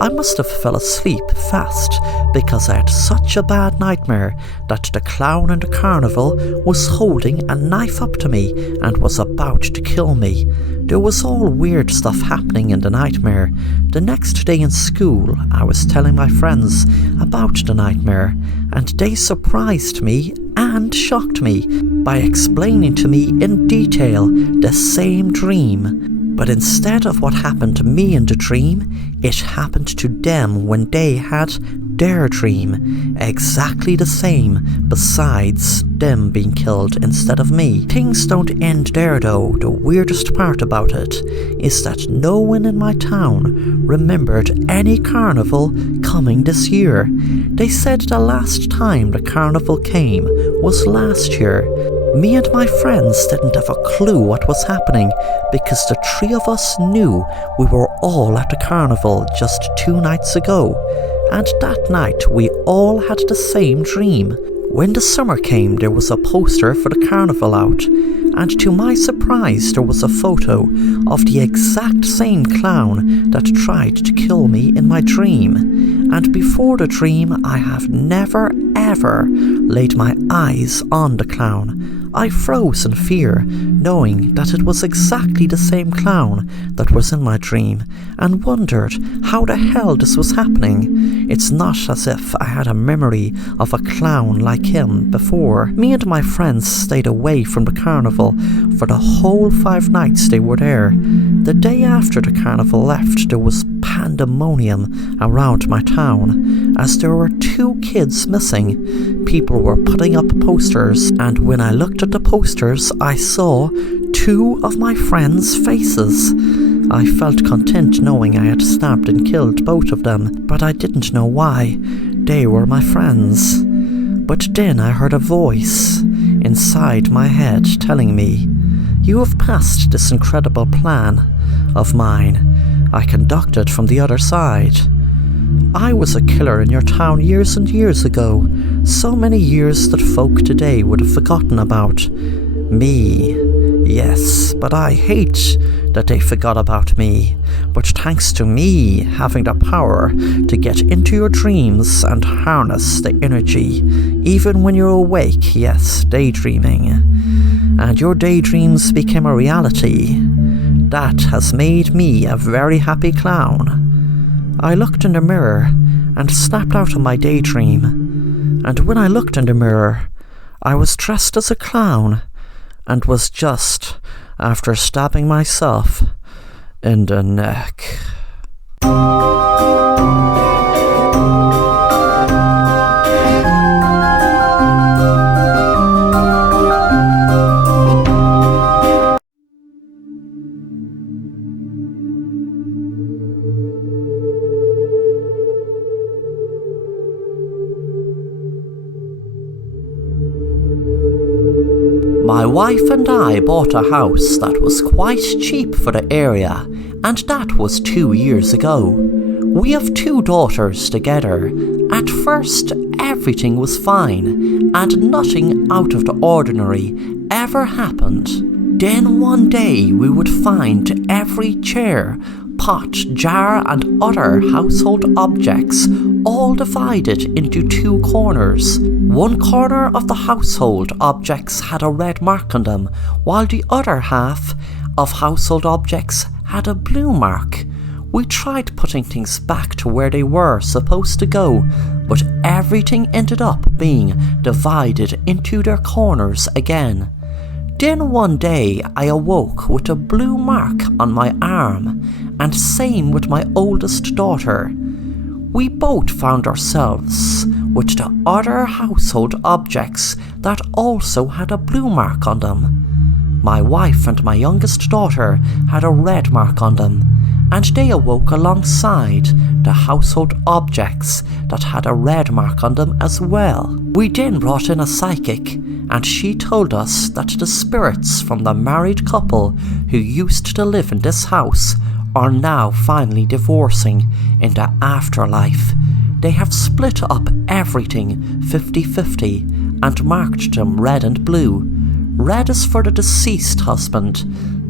I must have fell asleep fast because I had such a bad nightmare that the clown in the carnival was holding a knife up to me and was about to kill me. There was all weird stuff happening in the nightmare. The next day in school, I was telling my friends about the nightmare, and they surprised me and shocked me by explaining to me in detail the same dream. But instead of what happened to me in the dream, it happened to them when they had their dream. Exactly the same, besides them being killed instead of me. Things don't end there though. The weirdest part about it is that no one in my town remembered any carnival coming this year. They said the last time the carnival came was last year. Me and my friends didn't have a clue what was happening because the three of us knew we were all at the carnival just 2 nights ago, and that night we all had the same dream. When the summer came, there was a poster for the carnival out, and to my surprise there was a photo of the exact same clown that tried to kill me in my dream. And before the dream, I have never ever laid my eyes on the clown. I froze in fear, knowing that it was exactly the same clown that was in my dream, and wondered how the hell this was happening. It's not as if I had a memory of a clown like him before. Me and my friends stayed away from the carnival for the whole 5 nights they were there. The day after the carnival left, there was pandemonium around my town, as there were 2 kids missing. People were putting up posters, and when I looked at the posters, I saw 2 of my friends' faces. I felt content knowing I had stabbed and killed both of them, but I didn't know why. They were my friends. But then I heard a voice inside my head telling me, "You have passed this incredible plan of mine. I conducted from the other side. I was a killer in your town years and years ago, so many years that folk today would have forgotten about me. Yes, but I hate that they forgot about me. But thanks to me having the power to get into your dreams and harness the energy, even when you're awake, yes, daydreaming, and your daydreams became a reality, that has made me a very happy clown. I looked in the mirror and snapped out of my daydream, and when I looked in the mirror, I was dressed as a clown and was just after stabbing myself in the neck." My wife and I bought a house that was quite cheap for the area, and that was 2 years ago. We have 2 daughters together. At first, everything was fine, and nothing out of the ordinary ever happened. Then one day we would find every chair, pot, jar and other household objects all divided into 2 corners. One corner of the household objects had a red mark on them, while the other half of household objects had a blue mark. We tried putting things back to where they were supposed to go, but everything ended up being divided into their corners again. Then one day I awoke with a blue mark on my arm, and same with my oldest daughter. We both found ourselves with the other household objects that also had a blue mark on them. My wife and my youngest daughter had a red mark on them, and they awoke alongside the household objects that had a red mark on them as well. We then brought in a psychic, and she told us that the spirits from the married couple who used to live in this house are now finally divorcing in the afterlife. They have split up everything 50-50 and marked them red and blue. Red is for the deceased husband,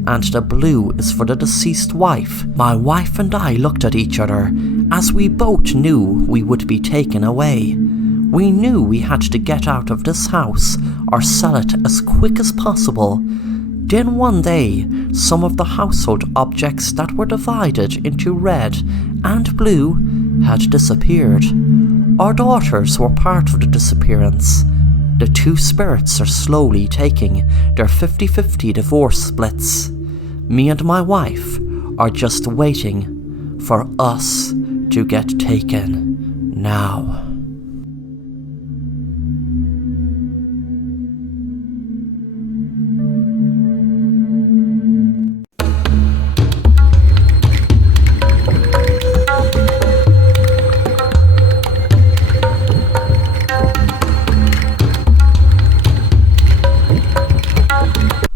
and the blue is for the deceased wife. My wife and I looked at each other, as we both knew we would be taken away. We knew we had to get out of this house or sell it as quick as possible. Then one day, some of the household objects that were divided into red and blue had disappeared. Our daughters were part of the disappearance. The two spirits are slowly taking their 50-50 divorce splits. Me and my wife are just waiting for us to get taken now.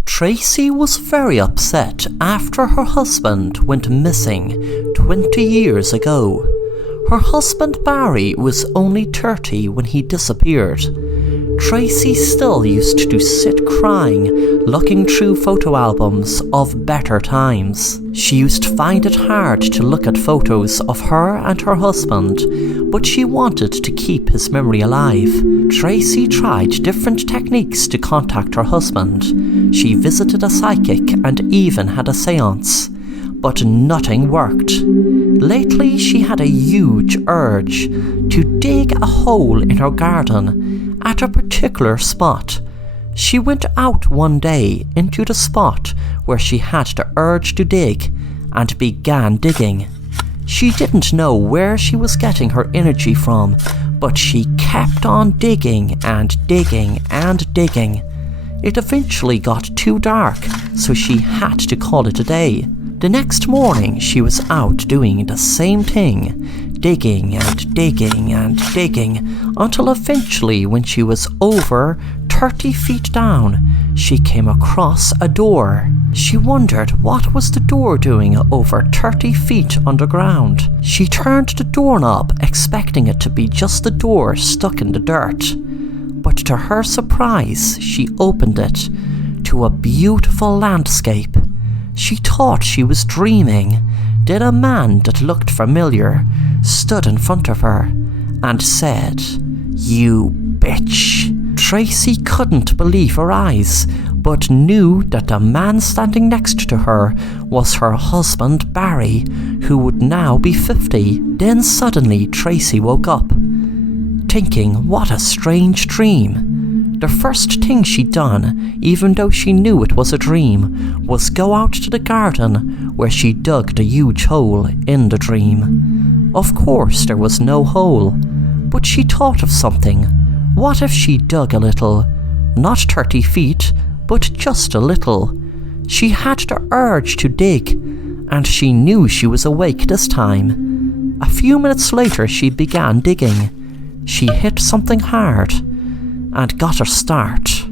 Tracy was very upset after her husband went missing 20 years ago. Her husband Barry was only 30 when he disappeared. Tracy still used to sit crying, looking through photo albums of better times. She used to find it hard to look at photos of her and her husband, but she wanted to keep his memory alive. Tracy tried different techniques to contact her husband. She visited a psychic and even had a seance, but nothing worked. Lately, she had a huge urge to dig a hole in her garden at a particular spot. She went out one day into the spot where she had the urge to dig and began digging. She didn't know where she was getting her energy from, but she kept on digging and digging and digging. It eventually got too dark, so she had to call it a day. The next morning she was out doing the same thing, digging and digging and digging, until eventually when she was over 30 feet down, she came across a door. She wondered what was the door doing over 30 feet underground. She turned the doorknob expecting it to be just the door stuck in the dirt. But to her surprise, she opened it to a beautiful landscape. She thought she was dreaming. Then a man that looked familiar stood in front of her and said, "You bitch." Tracy couldn't believe her eyes, but knew that the man standing next to her was her husband Barry, who would now be 50. Then suddenly Tracy woke up, thinking what a strange dream. The first thing she'd done, even though she knew it was a dream, was go out to the garden where she dug the huge hole in the dream. Of course there was no hole, but she thought of something. What if she dug a little? Not 30 feet, but just a little. She had the urge to dig, and she knew she was awake this time. A few minutes later she began digging. She hit something hard and got a start.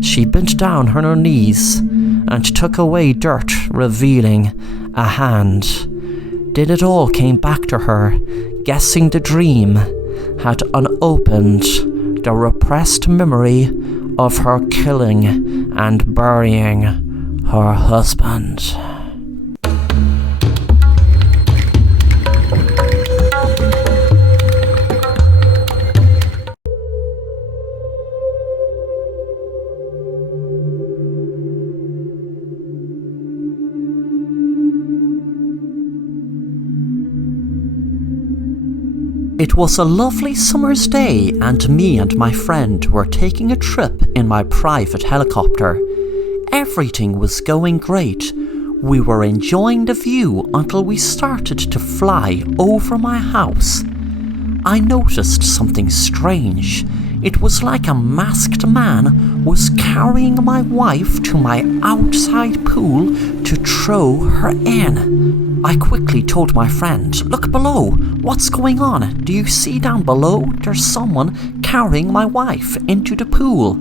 She bent down on her knees and took away dirt, revealing a hand. Then it all came back to her, guessing the dream had unopened the repressed memory of her killing and burying her husband. It was a lovely summer's day, and me and my friend were taking a trip in my private helicopter. Everything was going great. We were enjoying the view until we started to fly over my house. I noticed something strange. It was like a masked man was carrying my wife to my outside pool to throw her in. I quickly told my friend, "Look below, what's going on? Do you see down below? There's someone carrying my wife into the pool."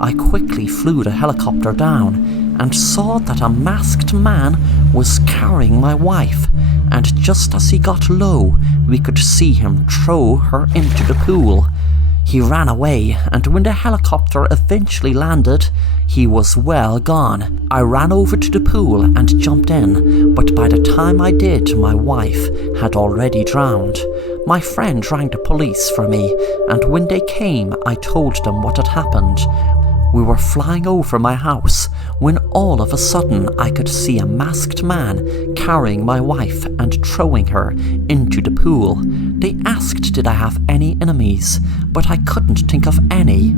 I quickly flew the helicopter down and saw that a masked man was carrying my wife, and just as he got low, we could see him throw her into the pool. He ran away, and when the helicopter eventually landed, he was well gone. I ran over to the pool and jumped in, but by the time I did, my wife had already drowned. My friend rang the police for me, and when they came, I told them what had happened. We were flying over my house when all of a sudden I could see a masked man carrying my wife and throwing her into the pool. They asked did I have any enemies, but I couldn't think of any.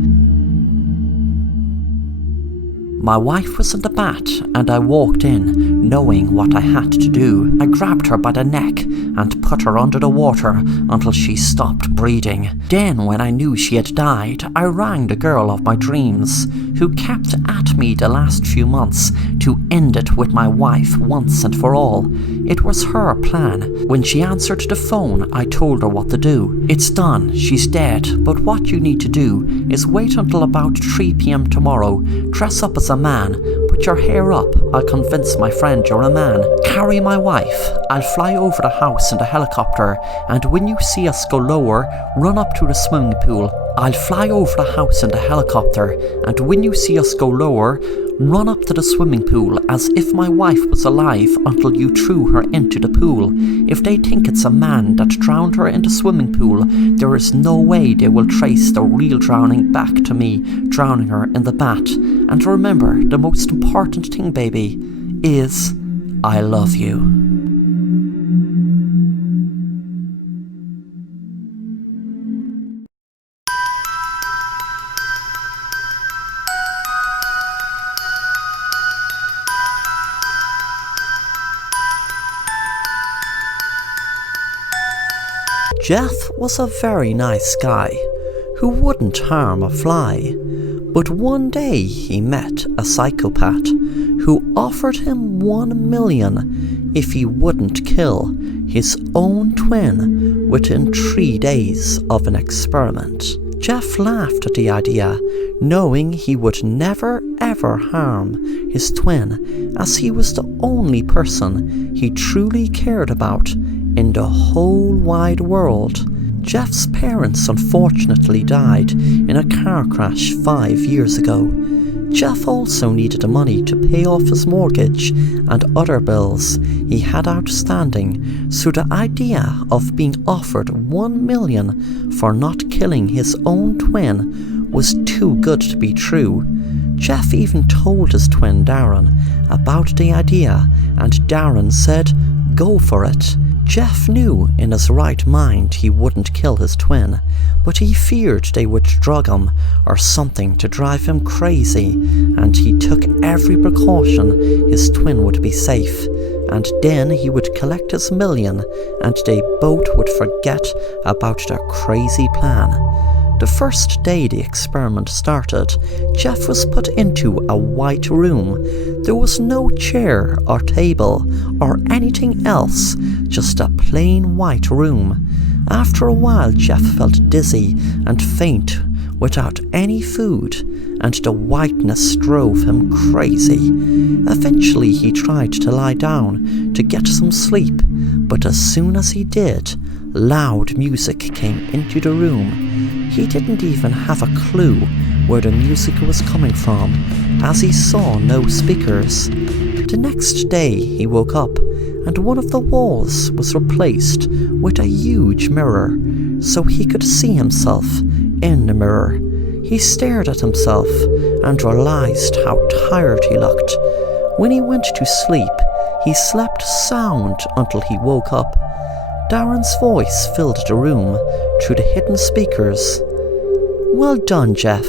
My wife was in the bat and I walked in, knowing what I had to do. I grabbed her by the neck and put her under the water until she stopped breathing. Then, when I knew she had died, I rang the girl of my dreams, who kept at me the last few months to end it with my wife once and for all. It was her plan. When she answered the phone, I told her what to do. "It's done, she's dead, but what you need to do is wait until about 3 p.m. tomorrow, dress up as a man, put your hair up, I'll convince my friend you're a man, carry my wife, I'll fly over the house in the helicopter, and when you see us go lower, run up to the swimming pool. I'll fly over the house in the helicopter, and when you see us go lower, run up to the swimming pool as if my wife was alive until you threw her into the pool. If they think it's a man that drowned her in the swimming pool, there is no way they will trace the real drowning back to me drowning her in the bat. And remember, the most important thing, baby, is I love you." Jeff was a very nice guy who wouldn't harm a fly, but one day he met a psychopath who offered him 1 million if he wouldn't kill his own twin within 3 days of an experiment. Jeff laughed at the idea, knowing he would never ever harm his twin, as he was the only person he truly cared about in the whole wide world. Jeff's parents unfortunately died in a car crash 5 years ago. Jeff also needed the money to pay off his mortgage and other bills he had outstanding, so the idea of being offered 1 million for not killing his own twin was too good to be true. Jeff even told his twin Darren about the idea, and Darren said, "Go for it." Jeff knew in his right mind he wouldn't kill his twin, but he feared they would drug him or something to drive him crazy, and he took every precaution his twin would be safe, and then he would collect his million and they both would forget about their crazy plan. The first day the experiment started, Jeff was put into a white room. There was no chair or table or anything else, just a plain white room. After a while, Jeff felt dizzy and faint without any food, and the whiteness drove him crazy. Eventually he tried to lie down to get some sleep, but as soon as he did, loud music came into the room. He didn't even have a clue where the music was coming from, as he saw no speakers. The next day he woke up, and one of the walls was replaced with a huge mirror, so he could see himself in the mirror. He stared at himself and realized how tired he looked. When he went to sleep, he slept sound until he woke up. Darren's voice filled the room through the hidden speakers. "Well done, Jeff.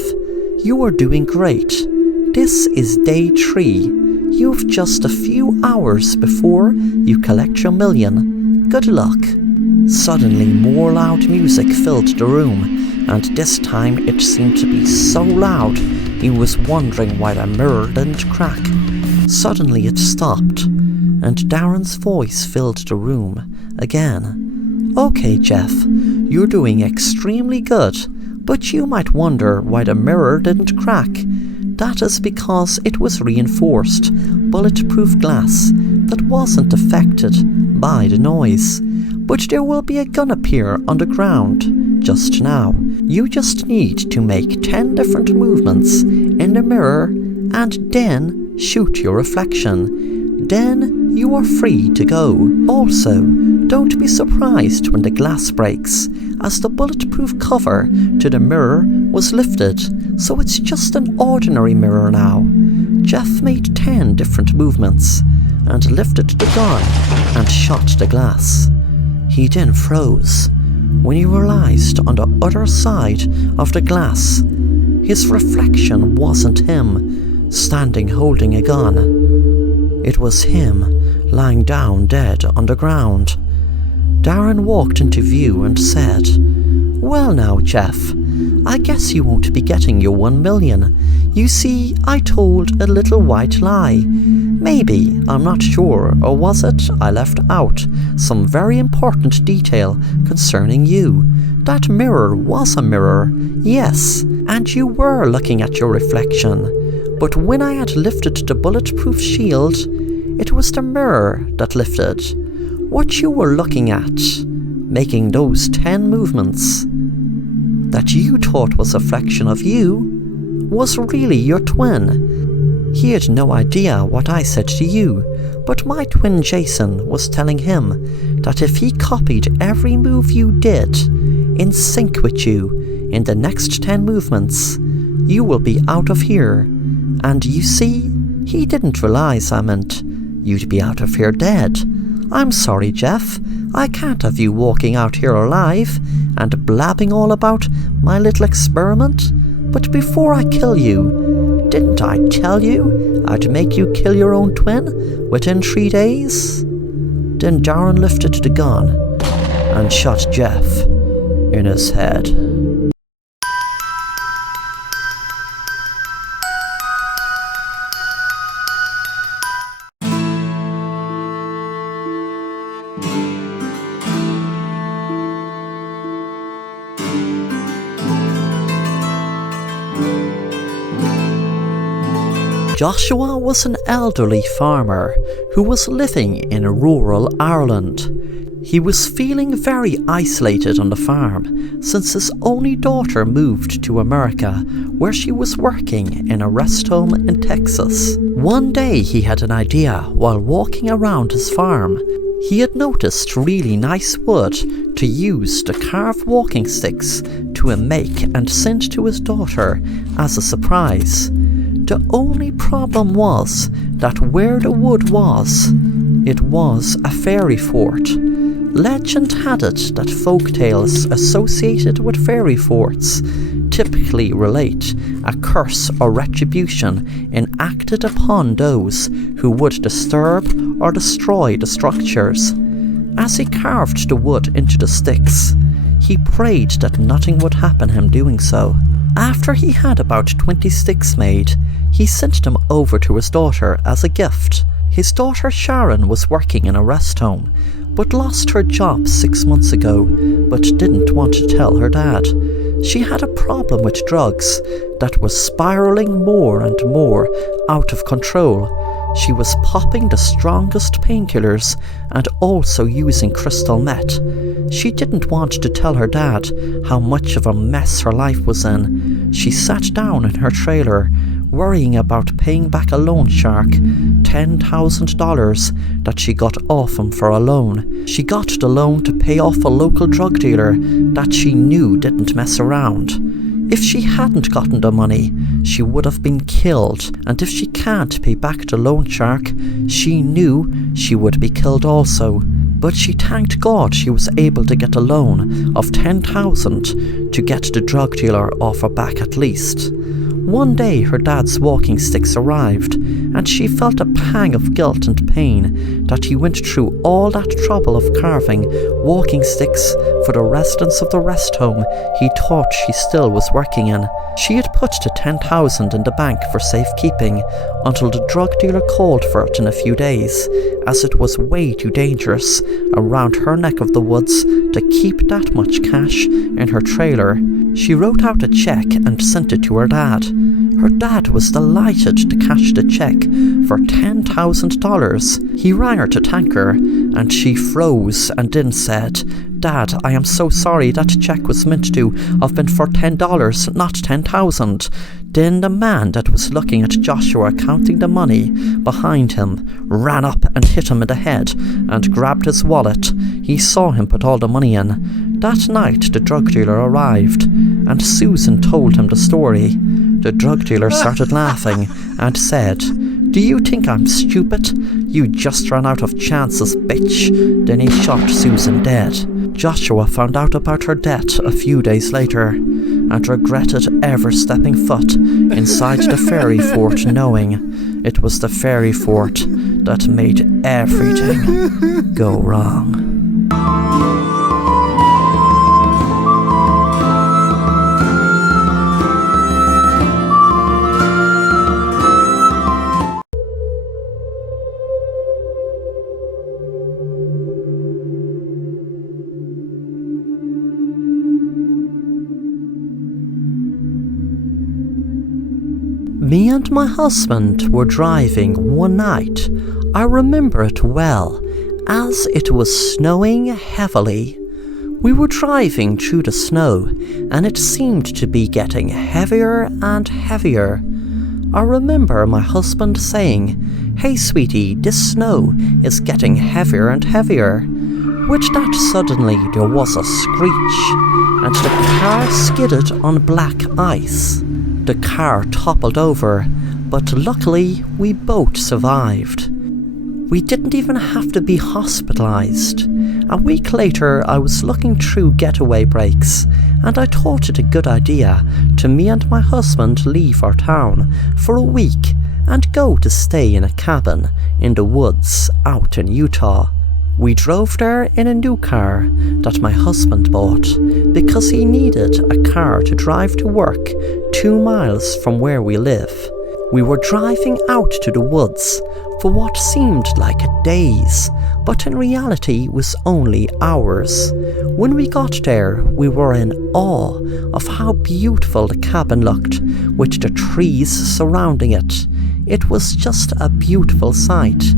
You are doing great. This is day 3. You've just a few hours before you collect your million. Good luck." Suddenly more loud music filled the room, and this time it seemed to be so loud he was wondering why the mirror didn't crack. Suddenly it stopped, and Darren's voice filled the room again. "Okay, Jeff, you're doing extremely good, but you might wonder why the mirror didn't crack. That is because it was reinforced, bulletproof glass that wasn't affected by the noise. But there will be a gun appear on the ground just now. You just need to make 10 different movements in the mirror and then shoot your reflection. Then you are free to go. Also, don't be surprised when the glass breaks, as the bulletproof cover to the mirror was lifted, so it's just an ordinary mirror now." Jeff made 10 different movements and lifted the gun and shot the glass. He then froze when he realized on the other side of the glass, his reflection wasn't him standing holding a gun. It was him lying down dead on the ground. Darren walked into view and said, "Well now, Jeff, I guess you won't be getting your 1 million. You see, I told a little white lie. Maybe, I'm not sure, or was it I left out some very important detail concerning you? That mirror was a mirror, yes, and you were looking at your reflection. But when I had lifted the bulletproof shield, it was the mirror that lifted. What you were looking at, making those 10 movements, that you thought was a reflection of you, was really your twin. He had no idea what I said to you, but my twin Jason was telling him that if he copied every move you did in sync with you in the next 10 movements, you will be out of here. And you see, he didn't realize I meant you'd be out of here dead. I'm sorry, Jeff, I can't have you walking out here alive and blabbing all about my little experiment. But before I kill you, didn't I tell you I'd make you kill your own twin within 3 days?" Then Darren lifted the gun and shot Jeff in his head. Joshua was an elderly farmer who was living in rural Ireland. He was feeling very isolated on the farm since his only daughter moved to America, where she was working in a rest home in Texas. One day he had an idea while walking around his farm. He had noticed really nice wood to use to carve walking sticks to make and send to his daughter as a surprise. The only problem was that where the wood was, it was a fairy fort. Legend had it that folk tales associated with fairy forts typically relate a curse or retribution enacted upon those who would disturb or destroy the structures. As he carved the wood into the sticks, he prayed that nothing would happen him doing so. After he had about 20 sticks made, he sent them over to his daughter as a gift. His daughter Sharon was working in a rest home, but lost her job 6 months ago, but didn't want to tell her dad. She had a problem with drugs that was spiraling more and more out of control. She was popping the strongest painkillers and also using crystal meth. She didn't want to tell her dad how much of a mess her life was in. She sat down in her trailer, worrying about paying back a loan shark $10,000 that she got off him for a loan. She got the loan to pay off a local drug dealer that she knew didn't mess around. If she hadn't gotten the money, she would have been killed, and if she can't pay back the loan shark, she knew she would be killed also. But she thanked God she was able to get a loan of $10,000 to get the drug dealer off her back at least. One day her dad's walking sticks arrived, and she felt a pang of guilt and pain that he went through all that trouble of carving walking sticks for the residents of the rest home he thought she still was working in. She had put the 10,000 in the bank for safekeeping until the drug dealer called for it in a few days, as it was way too dangerous around her neck of the woods to keep that much cash in her trailer. She wrote out a check and sent it to her dad. Her dad was delighted to cash the check for $10,000. He rang her to thank her, and she froze and then said, "Dad, I am so sorry, that check was meant to have been for $10, not 10,000. Then the man that was looking at Joshua counting the money behind him ran up and hit him in the head and grabbed his wallet. He saw him put all the money in. That night the drug dealer arrived, and Susan told him the story. The drug dealer started laughing and said, "Do you think I'm stupid? You just ran out of chances, bitch." Then he shot Susan dead. Joshua found out about her death a few days later and regretted ever stepping foot inside the fairy fort, knowing it was the fairy fort that made everything go wrong. Me and my husband were driving one night. I remember it well, as it was snowing heavily. We were driving through the snow, and it seemed to be getting heavier and heavier. I remember my husband saying, "Hey sweetie, this snow is getting heavier and heavier." With that suddenly there was a screech, and the car skidded on black ice. The car toppled over, but luckily we both survived. We didn't even have to be hospitalized. A week later I was looking through getaway breaks, and I thought it a good idea to me and my husband leave our town for a week and go to stay in a cabin in the woods out in Utah. We drove there in a new car that my husband bought because he needed a car to drive to work 2 miles from where we live. We were driving out to the woods for what seemed like days, but in reality was only hours. When we got there, we were in awe of how beautiful the cabin looked, with the trees surrounding it. It was just a beautiful sight.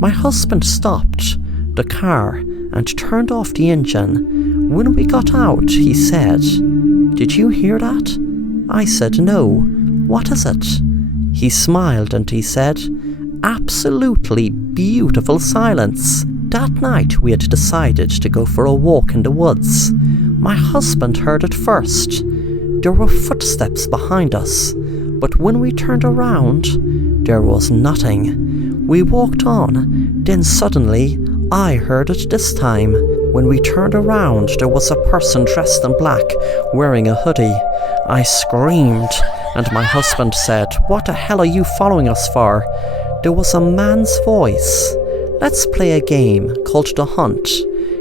My husband stopped the car and turned off the engine. When we got out, he said, "Did you hear that?" I said, "No. What is it?" He smiled and he said, "Absolutely beautiful silence." That night we had decided to go for a walk in the woods. My husband heard it first. There were footsteps behind us, but when we turned around, there was nothing. We walked on, then suddenly I heard it this time. When we turned around, there was a person dressed in black, wearing a hoodie. I screamed, and my husband said, "What the hell are you following us for?" There was a man's voice. "Let's play a game called The Hunt.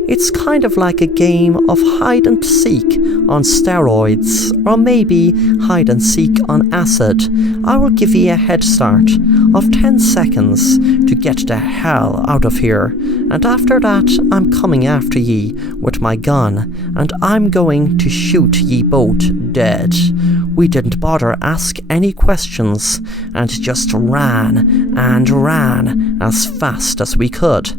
It's kind of like a game of hide and seek on steroids, or maybe hide and seek on acid. I will give you a head start of 10 seconds to get the hell out of here, and after that I'm coming after ye with my gun, and I'm going to shoot ye both dead." We didn't bother ask any questions and just ran and ran as fast as we could.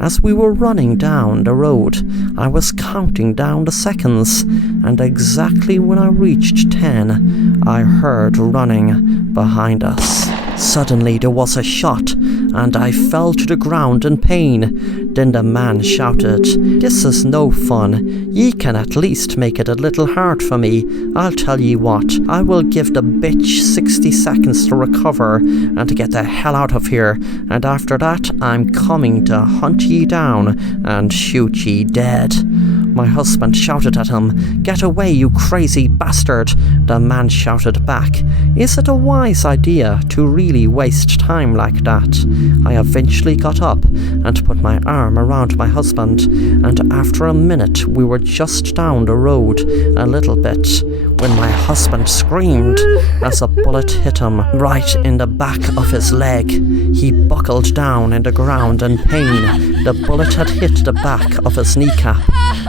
As we were running down the road, I was counting down the seconds, and exactly when I reached 10, I heard running behind us. Suddenly there was a shot, and I fell to the ground in pain. Then the man shouted, "This is no fun. Ye can at least make it a little hard for me. I'll tell ye what, I will give the bitch 60 seconds to recover and to get the hell out of here, and after that I'm coming to hunt ye down and shoot ye dead." My husband shouted at him, "Get away, you crazy bastard!" The man shouted back, "Is it a wise idea to really waste time like that?" I eventually got up and put my arm around my husband, and after a minute we were just down the road a little bit when my husband screamed as a bullet hit him right in the back of his leg. He buckled down in the ground in pain. The bullet had hit the back of his kneecap.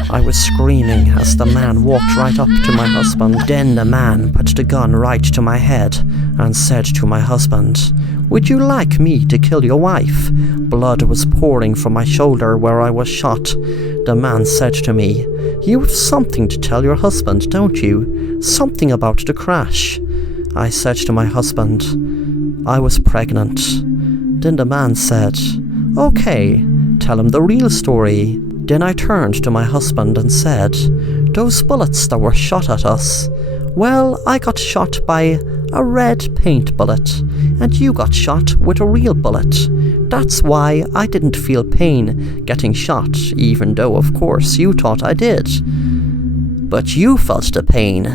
I was screaming as the man walked right up to my husband. Then the man put the gun right to my head and said to my husband, "Would you like me to kill your wife?" Blood was pouring from my shoulder where I was shot. The man said to me, "You have something to tell your husband, don't you? Something about the crash." I said to my husband, "I was pregnant." Then the man said, "Okay, tell him the real story." Then I turned to my husband and said, "Those bullets that were shot at us, well, I got shot by a red paint bullet, and you got shot with a real bullet. That's why I didn't feel pain getting shot, even though of course you thought I did. But you felt the pain.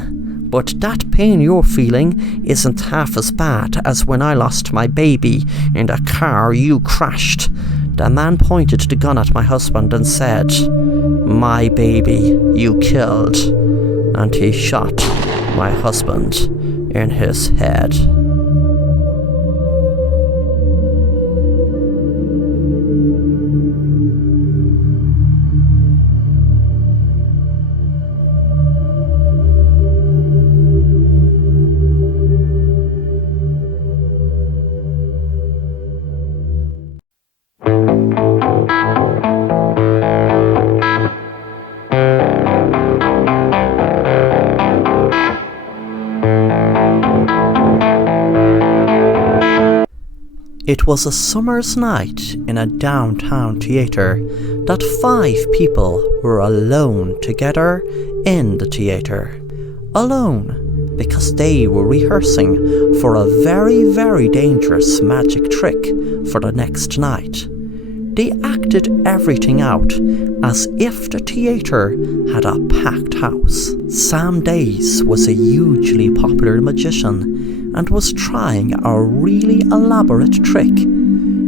But that pain you're feeling isn't half as bad as when I lost my baby in the car you crashed." The man pointed the gun at my husband and said, "My baby you killed." And he shot my husband in his head. It was a summer's night in a downtown theatre that 5 people were alone together in the theatre. Alone because they were rehearsing for a very, very dangerous magic trick for the next night. They acted everything out as if the theatre had a packed house. Sam Days was a hugely popular magician and was trying a really elaborate trick.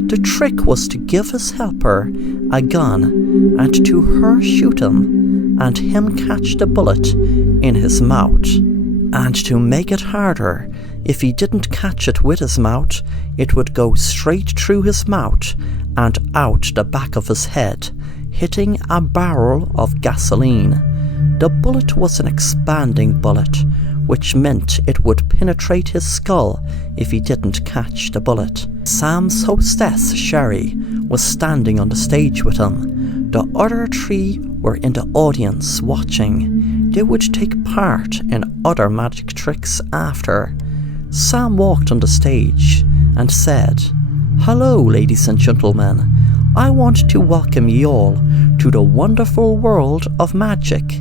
The trick was to give his helper a gun and to her shoot him and him catch the bullet in his mouth. And to make it harder, if he didn't catch it with his mouth, it would go straight through his mouth and out the back of his head, hitting a barrel of gasoline. The bullet was an expanding bullet, which meant it would penetrate his skull if he didn't catch the bullet. Sam's hostess, Sherry, was standing on the stage with him. The other 3 were in the audience watching. They would take part in other magic tricks after. Sam walked on the stage and said, "Hello, ladies and gentlemen. I want to welcome you all to the wonderful world of magic.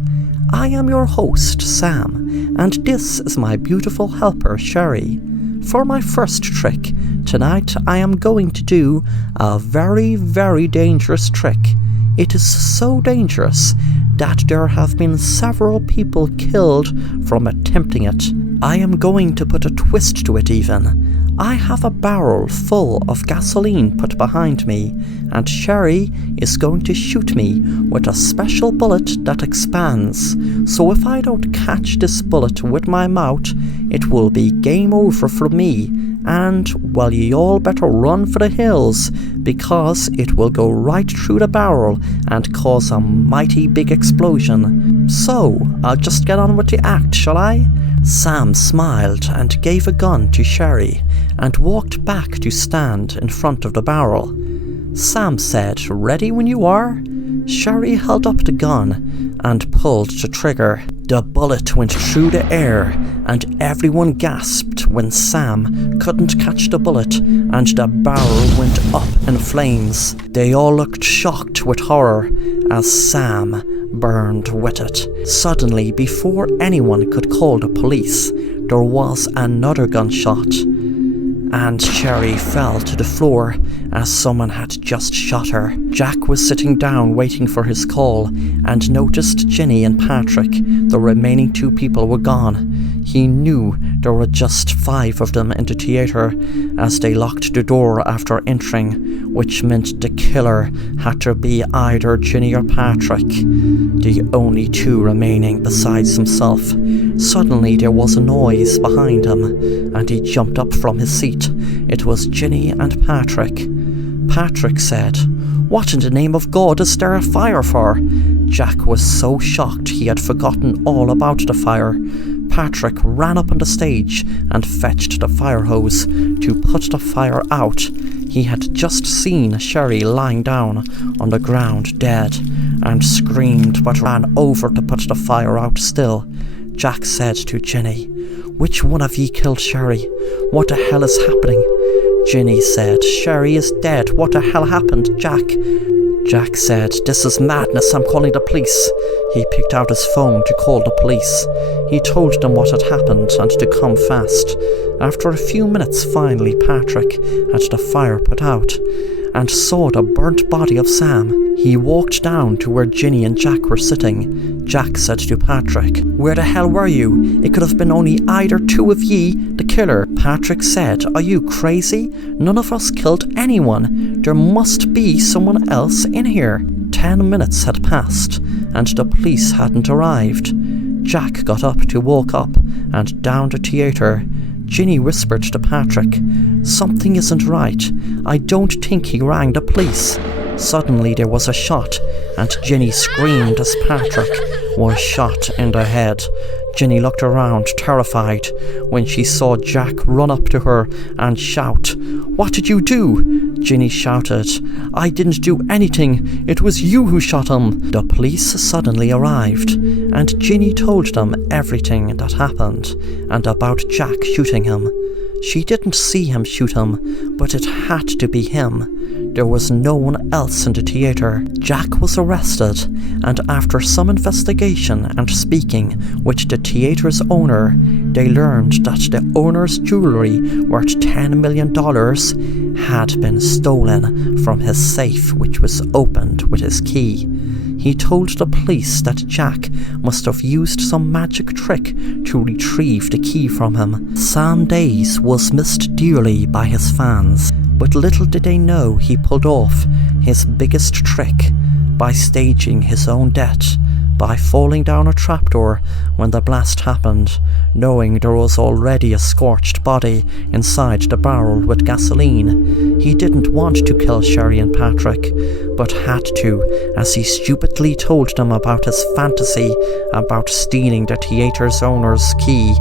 I am your host, Sam, and this is my beautiful helper, Sherry. For my first trick, tonight I am going to do a very, very dangerous trick. It is so dangerous that there have been several people killed from attempting it. I am going to put a twist to it even. I have a barrel full of gasoline put behind me, and Sherry is going to shoot me with a special bullet that expands. So if I don't catch this bullet with my mouth, it will be game over for me, and, well, you all better run for the hills, because it will go right through the barrel and cause a mighty big explosion. So, I'll just get on with the act, shall I?" Sam smiled and gave a gun to Sherry and walked back to stand in front of the barrel. Sam said, "Ready when you are?" Sherry held up the gun and pulled the trigger. The bullet went through the air and everyone gasped when Sam couldn't catch the bullet and the barrel went up in flames. They all looked shocked with horror as Sam burned with it. Suddenly, before anyone could call the police, there was another gunshot. and Sherry fell to the floor as someone had just shot her. Jack was sitting down waiting for his call and noticed Ginny and Patrick, the remaining 2 people, were gone. He knew there were just 5 of them in the theatre as they locked the door after entering, which meant the killer had to be either Ginny or Patrick, the only 2 remaining besides himself. Suddenly there was a noise behind him, and he jumped up from his seat. It was Ginny and Patrick. Patrick said, "What in the name of God is there a fire for?" Jack was so shocked he had forgotten all about the fire. Patrick ran up on the stage and fetched the fire hose to put the fire out. He had just seen Sherry lying down on the ground dead and screamed but ran over to put the fire out still. Jack said to Ginny, "Which one of ye killed Sherry? What the hell is happening?" Ginny said, "Sherry is dead. What the hell happened, Jack?" Jack said, "This is madness. I'm calling the police." He picked out his phone to call the police. He told them what had happened and to come fast. After a few minutes, finally Patrick had the fire put out and saw the burnt body of Sam. He walked down to where Ginny and Jack were sitting. Jack said to Patrick, "Where the hell were you? It could have been only either 2 of ye, the killer." Patrick said, "Are you crazy? None of us killed anyone. There must be someone else in here." 10 minutes had passed, and the police hadn't arrived. Jack got up to walk up and down the theatre. Ginny whispered to Patrick, "Something isn't right. I don't think he rang the police." Suddenly there was a shot, and Ginny screamed as Patrick was shot in the head. Ginny looked around, terrified, when she saw Jack run up to her and shout, "What did you do?" Ginny shouted, "I didn't do anything. It was you who shot him." The police suddenly arrived, and Ginny told them everything that happened and about Jack shooting him. She didn't see him shoot him, but it had to be him. There was no one else in the theatre. Jack was arrested, and after some investigation and speaking with the theatre's owner, they learned that the owner's jewellery worth $10 million had been stolen from his safe, which was opened with his key. He told the police that Jack must have used some magic trick to retrieve the key from him. Sam Days was missed dearly by his fans, but little did they know he pulled off his biggest trick by staging his own death, by falling down a trapdoor when the blast happened, knowing there was already a scorched body inside the barrel with gasoline. He didn't want to kill Sherry and Patrick, but had to, as he stupidly told them about his fantasy about stealing the theatre's owner's key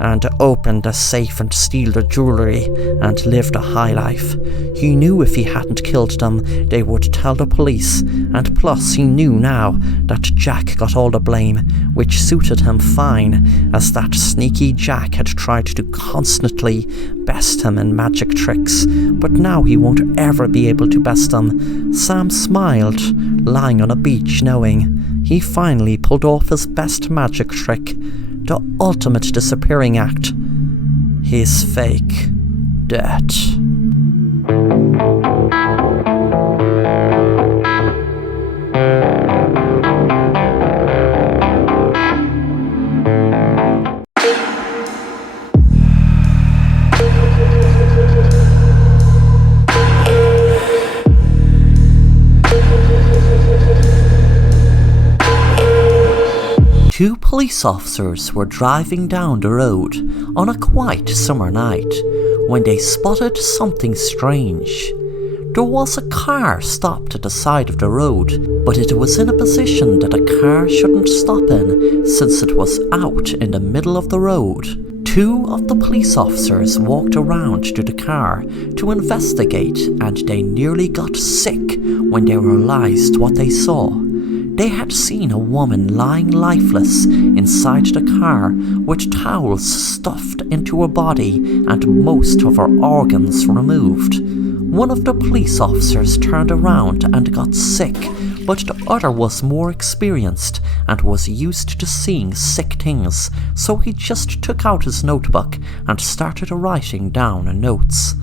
and open the safe and steal the jewellery and live the high life. He knew if he hadn't killed them, they would tell the police, and plus he knew now that Jack got all the blame, which suited him fine, as that sneaky Jack had tried to constantly best him in magic tricks, but now he won't ever be able to best him. Sam smiled, lying on a beach, knowing he finally pulled off his best magic trick, the ultimate disappearing act, his fake death. Two police officers were driving down the road on a quiet summer night when they spotted something strange. There was a car stopped at the side of the road, but it was in a position that a car shouldn't stop in since it was out in the middle of the road. Two of the police officers walked around to the car to investigate, and they nearly got sick when they realized what they saw. They had seen a woman lying lifeless inside the car with towels stuffed into her body and most of her organs removed. One of the police officers turned around and got sick but the other was more experienced and was used to seeing sick things, so he just took out his notebook and started writing down notes.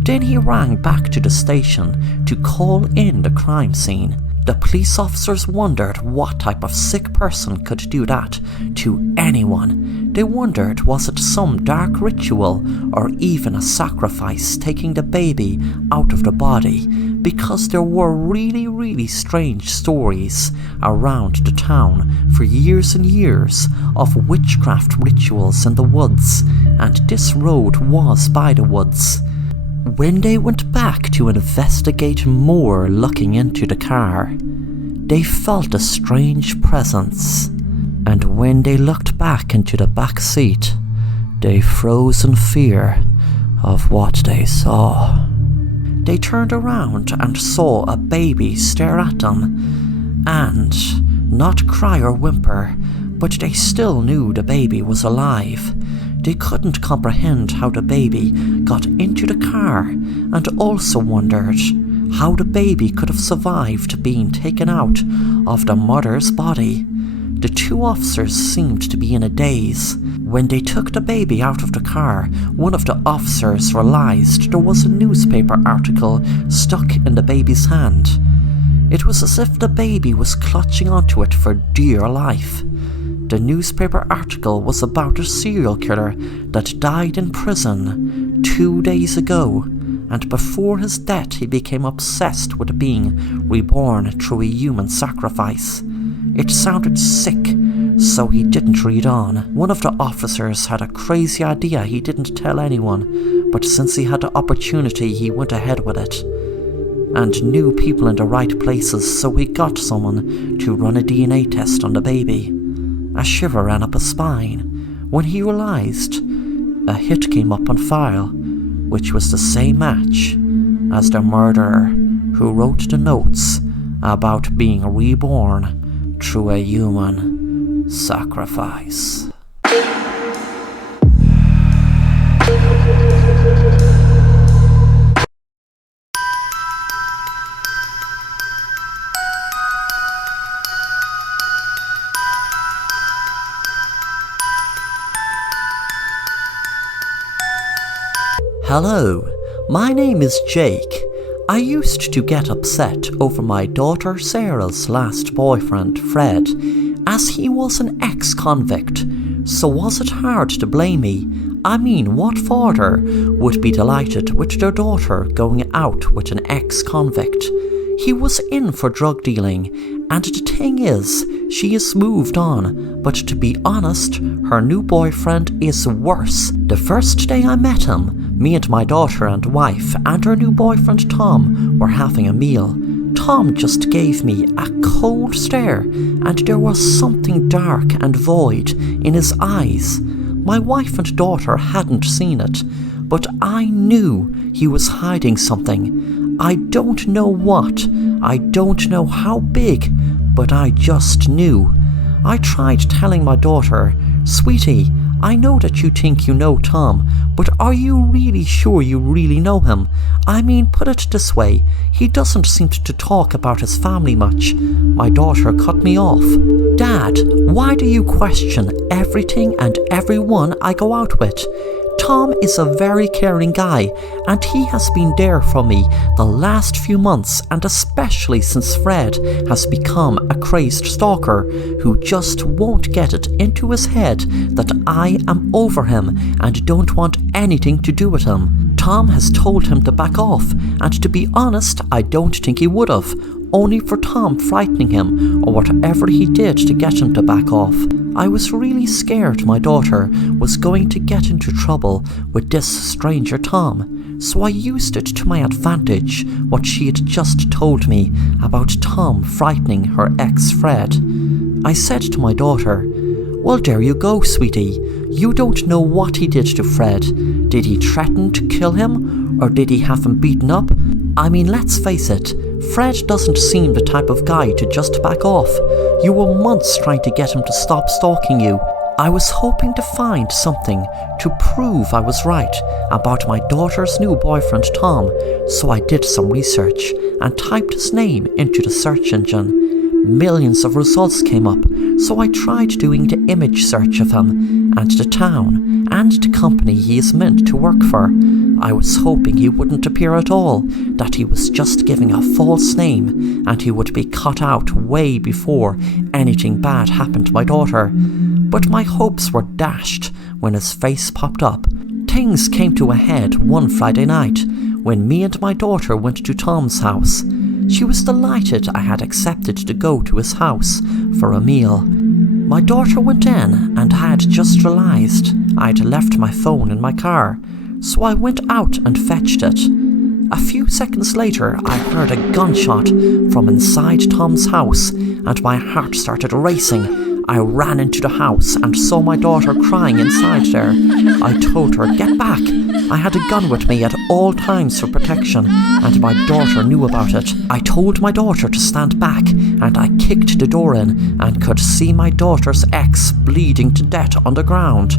Then he rang back to the station to call in the crime scene. The police officers wondered what type of sick person could do that to anyone. They wondered, was it some dark ritual or even a sacrifice taking the baby out of the body, because there were really strange stories around the town for years and years of witchcraft rituals in the woods, and this road was by the woods. When they went back to investigate more looking into the car, they felt a strange presence, and when they looked back into the back seat, they froze in fear of what they saw. They turned around and saw a baby stare at them, and not cry or whimper, but they still knew the baby was alive. They couldn't comprehend how the baby got into the car, and also wondered how the baby could have survived being taken out of the mother's body. The two officers seemed to be in a daze. When they took the baby out of the car, one of the officers realized there was a newspaper article stuck in the baby's hand. It was as if the baby was clutching onto it for dear life. The newspaper article was about a serial killer that died in prison 2 days ago, and before his death he became obsessed with being reborn through a human sacrifice. It sounded sick, so he didn't read on. One of the officers had a crazy idea he didn't tell anyone, but since he had the opportunity he went ahead with it, and knew people in the right places, so he got someone to run a DNA test on the baby. A shiver ran up his spine when he realized a hit came up on file, which was the same match as the murderer who wrote the notes about being reborn through a human sacrifice. Hello, my name is Jake. I used to get upset over my daughter Sarah's last boyfriend, Fred, as he was an ex-convict. So was it hard to blame me? I mean, what father would be delighted with their daughter going out with an ex-convict? He was in for drug dealing, and the thing is, she has moved on, but to be honest, her new boyfriend is worse. The first day I met him, me and my daughter and wife and her new boyfriend Tom were having a meal. Tom just gave me a cold stare, and there was something dark and void in his eyes. My wife and daughter hadn't seen it, but I knew he was hiding something. I don't know what, I don't know how big, but I just knew. I tried telling my daughter, "Sweetie, I know that you think you know Tom, but are you really sure you really know him? I mean, put it this way, he doesn't seem to talk about his family much." My daughter cut me off. "Dad, why do you question everything and everyone I go out with? Tom is a very caring guy, and he has been there for me the last few months, and especially since Fred has become a crazed stalker who just won't get it into his head that I am over him and don't want anything to do with him. Tom has told him to back off, and to be honest, I don't think he would have, only for Tom frightening him or whatever he did to get him to back off. I was really scared my daughter was going to get into trouble with this stranger Tom, so I used it to my advantage what she had just told me about Tom frightening her ex Fred. I said to my daughter, "Well, there you go, sweetie. You don't know what he did to Fred. Did he threaten to kill him, or did he have him beaten up? I mean, let's face it, Fred doesn't seem the type of guy to just back off. You were months trying to get him to stop stalking you. I was hoping to find something to prove I was right about my daughter's new boyfriend Tom, so I did some research and typed his name into the search engine. Millions of results came up, so I tried doing the image search of him and the town and the company he is meant to work for. I was hoping he wouldn't appear at all, that he was just giving a false name and he would be cut out way before anything bad happened to my daughter. But my hopes were dashed when his face popped up. Things came to a head one Friday night when me and my daughter went to Tom's house. She was delighted I had accepted to go to his house for a meal. My daughter went in and had just realised I'd left my phone in my car, so I went out and fetched it. A few seconds later, I heard a gunshot from inside Tom's house and my heart started racing. I ran into the house and saw my daughter crying inside there. I told her, "Get back." I had a gun with me at all times for protection, and my daughter knew about it. I told my daughter to stand back, and I kicked the door in and could see my daughter's ex bleeding to death on the ground.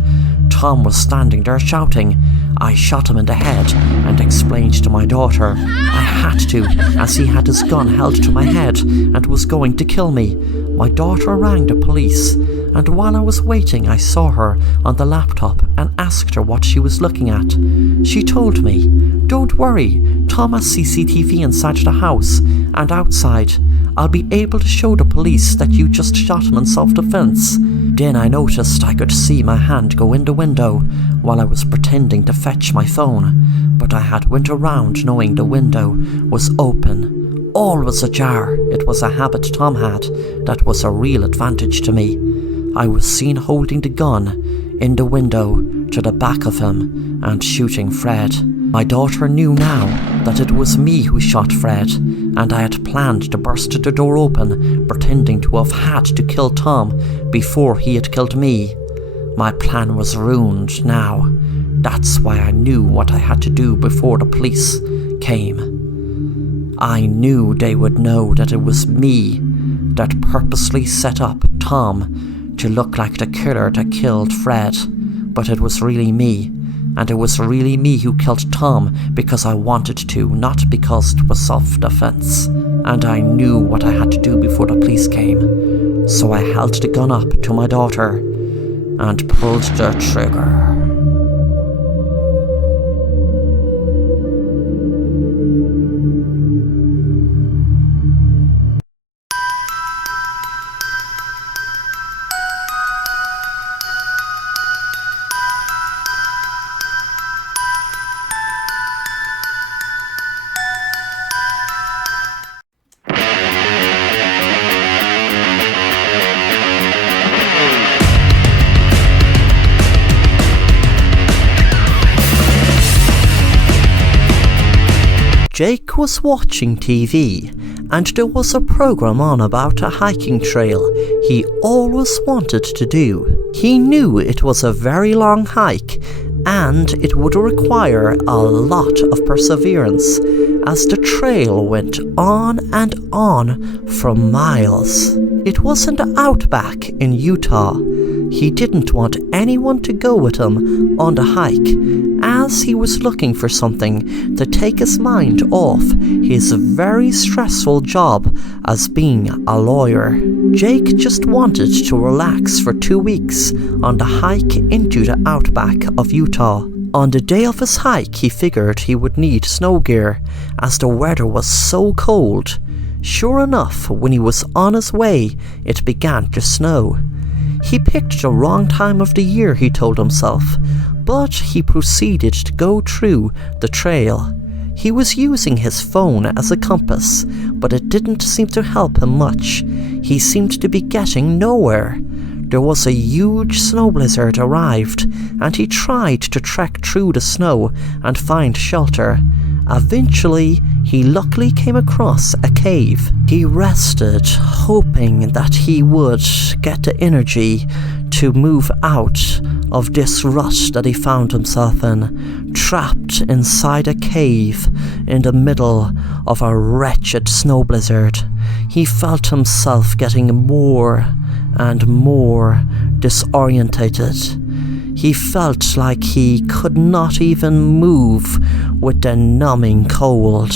Tom was standing there shouting. I shot him in the head and explained to my daughter I had to, as he had his gun held to my head and was going to kill me. My daughter rang the police, and while I was waiting I saw her on the laptop and asked her what she was looking at. She told me, "Don't worry, Tom has CCTV inside the house and outside. I'll be able to show the police that you just shot him in self-defense." Then I noticed I could see my hand go in the window while I was pretending to fetch my phone, but I had went around knowing the window was open. All was ajar. It was a habit Tom had that was a real advantage to me. I was seen holding the gun in the window to the back of him and shooting Fred. My daughter knew now that it was me who shot Fred, and I had planned to burst the door open, pretending to have had to kill Tom before he had killed me. My plan was ruined now. That's why I knew what I had to do before the police came. I knew they would know that it was me that purposely set up Tom to look like the killer that killed Fred, but it was really me. And it was really me who killed Tom because I wanted to, not because it was self-defense. And I knew what I had to do before the police came. So I held the gun up to my daughter and pulled the trigger. Jake was watching TV, and there was a program on about a hiking trail he always wanted to do. He knew it was a very long hike, and it would require a lot of perseverance, as the trail went on and on for miles. It was in the outback in Utah. He didn't want anyone to go with him on the hike, as he was looking for something to take his mind off his very stressful job as being a lawyer. Jake just wanted to relax for 2 weeks on the hike into the outback of Utah. On the day of his hike, he figured he would need snow gear, as the weather was so cold. Sure enough, when he was on his way, it began to snow. He picked the wrong time of the year, he told himself, but he proceeded to go through the trail. He was using his phone as a compass, but it didn't seem to help him much. He seemed to be getting nowhere. There was a huge snow blizzard arrived, and he tried to trek through the snow and find shelter. Eventually, he luckily came across a cave. He rested, hoping that he would get the energy to move out of this rut that he found himself in, trapped inside a cave in the middle of a wretched snow blizzard. he felt himself getting more and more disorientated. He felt like he could not even move with the numbing cold.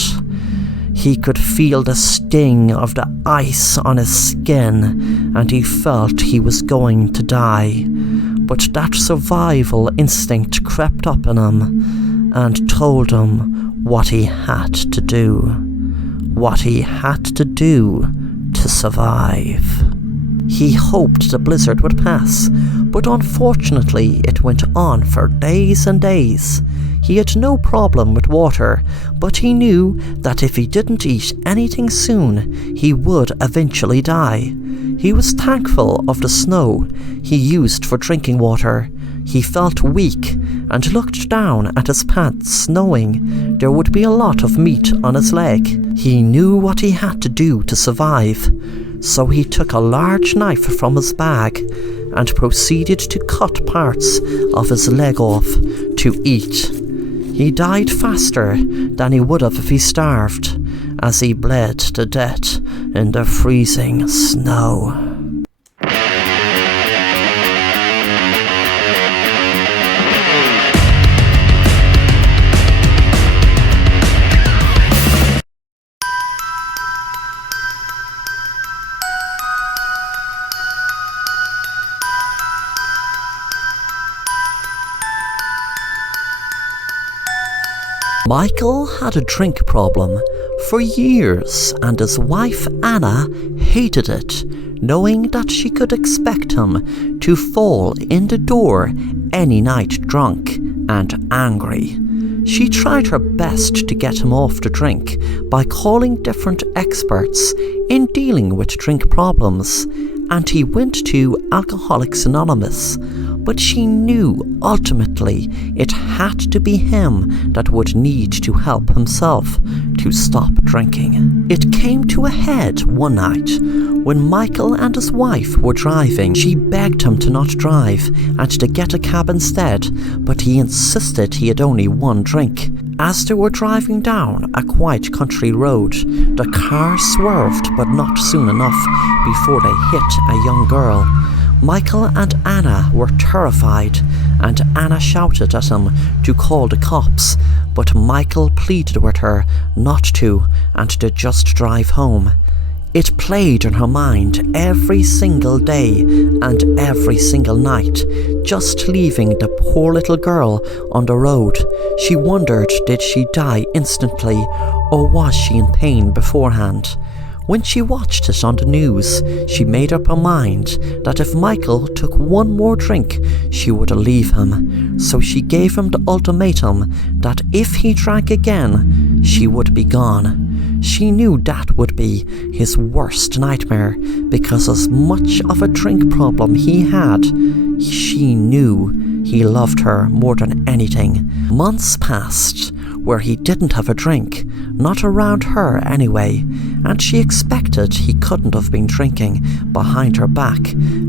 He could feel the sting of the ice on his skin, and he felt he was going to die. But that survival instinct crept up in him and told him what he had to do. What he had to do to survive. He hoped the blizzard would pass, but unfortunately it went on for days and days. He had no problem with water, but he knew that if he didn't eat anything soon, he would eventually die. He was thankful of the snow he used for drinking water. He felt weak and looked down at his pants, knowing there would be a lot of meat on his leg. He knew what he had to do to survive, so he took a large knife from his bag and proceeded to cut parts of his leg off to eat. He died faster than he would have if he starved, as he bled to death in the freezing snow. Michael had a drink problem for years, and his wife Anna hated it, knowing that she could expect him to fall in the door any night drunk and angry. She tried her best to get him off the drink by calling different experts in dealing with drink problems, and he went to Alcoholics Anonymous. But she knew ultimately it had to be him that would need to help himself to stop drinking. It came to a head one night when Michael and his wife were driving. She begged him to not drive and to get a cab instead, but he insisted he had only one drink. As they were driving down a quiet country road, the car swerved, but not soon enough before they hit a young girl. Michael and Anna were terrified, and Anna shouted at him to call the cops, but Michael pleaded with her not to and to just drive home. It played in her mind every single day and every single night, just leaving the poor little girl on the road. She wondered, did she die instantly, or was she in pain beforehand? When she watched it on the news, she made up her mind that if Michael took one more drink, she would leave him. So she gave him the ultimatum that if he drank again, she would be gone. She knew that would be his worst nightmare, because as much of a drink problem he had, she knew he loved her more than anything. Months passed where he didn't have a drink, not around her anyway, and she expected he couldn't have been drinking behind her back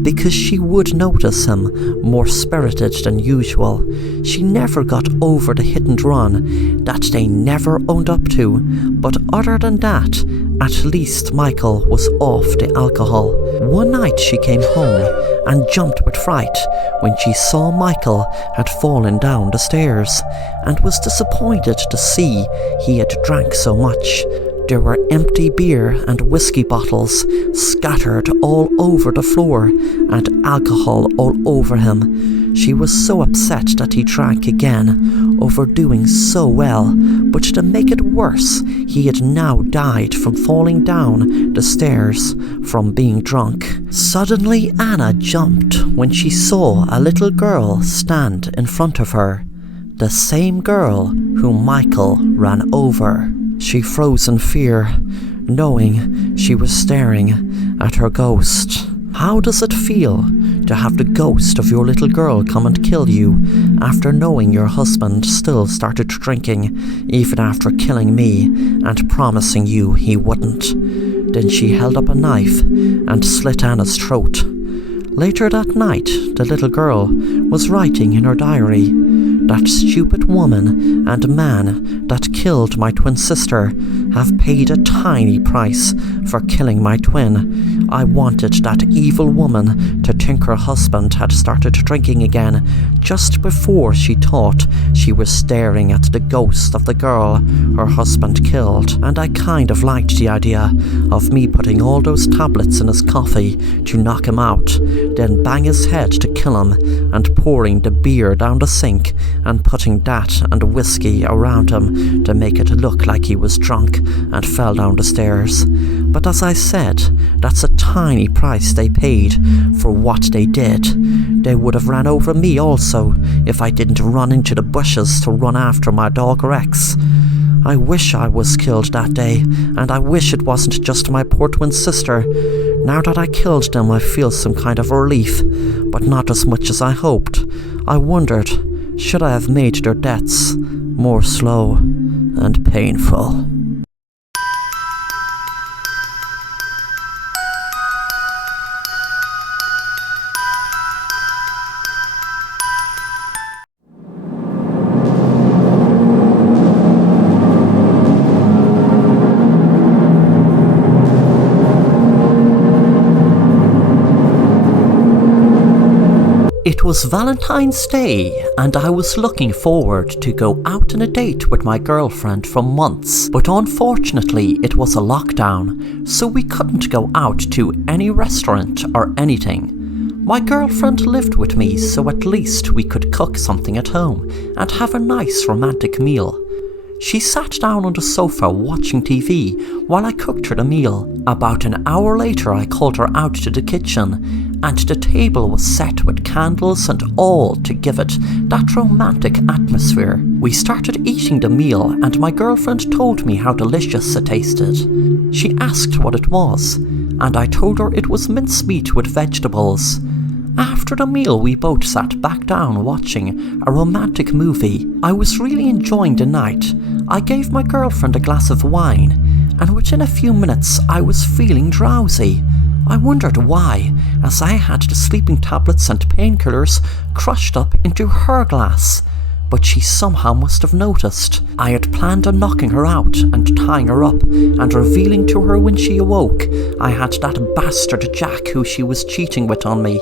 because she would notice him more spirited than usual. She never got over the hit and run that they never owned up to, but other than that, at least Michael was off the alcohol. One night she came home and jumped with fright when she saw Michael had fallen down the stairs, and was disappointed to see he had drank so much. There were empty beer and whiskey bottles scattered all over the floor, and alcohol all over him. She was so upset that he drank again, overdoing so well, but to make it worse, he had now died from falling down the stairs from being drunk. Suddenly Anna jumped when she saw a little girl stand in front of her, the same girl whom Michael ran over. She froze in fear, knowing she was staring at her ghost. How does it feel to have the ghost of your little girl come and kill you after knowing your husband still started drinking, even after killing me and promising you he wouldn't? Then she held up a knife and slit Anna's throat. Later that night, the little girl was writing in her diary, That stupid woman and man that killed my twin sister have paid a tiny price for killing my twin. I wanted that evil woman to think her husband had started drinking again just before she thought she was staring at the ghost of the girl her husband killed, and I kind of liked the idea of me putting all those tablets in his coffee to knock him out, then bang his head to kill him, and pouring the beer down the sink and putting that and whiskey around him to make it look like he was drunk and fell down the stairs. But as I said, that's a tiny price they paid for what they did. They would have ran over me also if I didn't run into the bushes to run after my dog Rex. I wish I was killed that day, and I wish it wasn't just my poor twin sister. Now that I killed them, I feel some kind of relief, but not as much as I hoped. I wondered, should I have made their deaths more slow and painful? It was Valentine's Day, and I was looking forward to go out on a date with my girlfriend for months, but unfortunately it was a lockdown, so we couldn't go out to any restaurant or anything. My girlfriend lived with me, so at least we could cook something at home and have a nice romantic meal. She sat down on the sofa watching TV while I cooked her the meal. About an hour later I called her out to the kitchen, and the table was set with candles and all to give it that romantic atmosphere. We started eating the meal and my girlfriend told me how delicious it tasted. She asked what it was, and I told her it was mincemeat with vegetables. After the meal, we both sat back down watching a romantic movie. I was really enjoying the night. I gave my girlfriend a glass of wine, and within a few minutes I was feeling drowsy. I wondered why, as I had the sleeping tablets and painkillers crushed up into her glass. But she somehow must have noticed. I had planned on knocking her out and tying her up and revealing to her when she awoke I had that bastard Jack who she was cheating with on me.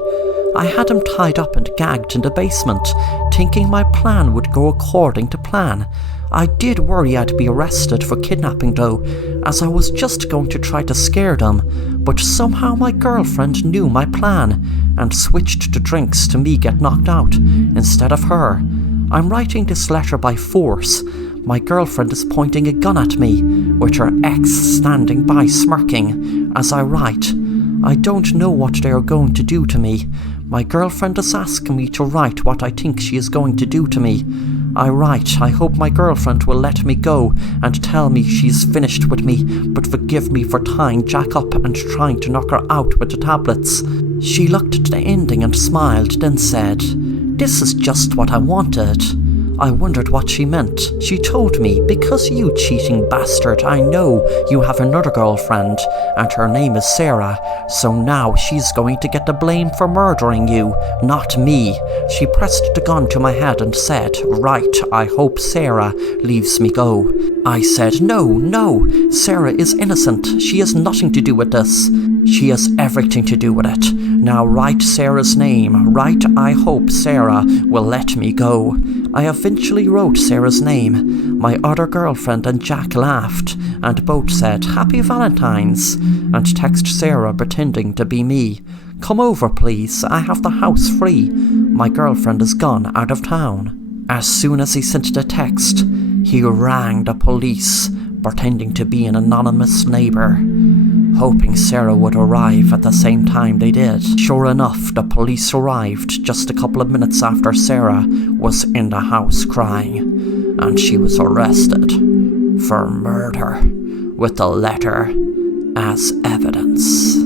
I had him tied up and gagged in the basement, thinking my plan would go according to plan. I did worry I'd be arrested for kidnapping though, as I was just going to try to scare them, but somehow my girlfriend knew my plan and switched the drinks to me get knocked out instead of her. I'm writing this letter by force. My girlfriend is pointing a gun at me, with her ex standing by smirking as I write. I don't know what they are going to do to me. My girlfriend is asking me to write what I think she is going to do to me. I write, I hope my girlfriend will let me go and tell me she's finished with me, but forgive me for tying Jack up and trying to knock her out with the tablets. She looked at the ending and smiled, then said, "This is just what I wanted." I wondered what she meant. She told me, "Because you cheating bastard, I know you have another girlfriend, and her name is Sarah, so now she's going to get the blame for murdering you, not me." She pressed the gun to my head and said, "Right, I hope Sarah leaves me go." I said, No, Sarah is innocent. She has nothing to do with this. She has everything to do with it. Now write Sarah's name. Write, "I hope Sarah will let me go." I eventually wrote Sarah's name. My other girlfriend and Jack laughed, and both said, "Happy Valentine's," and texted Sarah pretending to be me. "Come over, please. I have the house free. My girlfriend is gone out of town." As soon as he sent the text, he rang the police, pretending to be an anonymous neighbour, hoping Sarah would arrive at the same time they did. Sure enough, the police arrived just a couple of minutes after Sarah was in the house crying, and she was arrested for murder with the letter as evidence.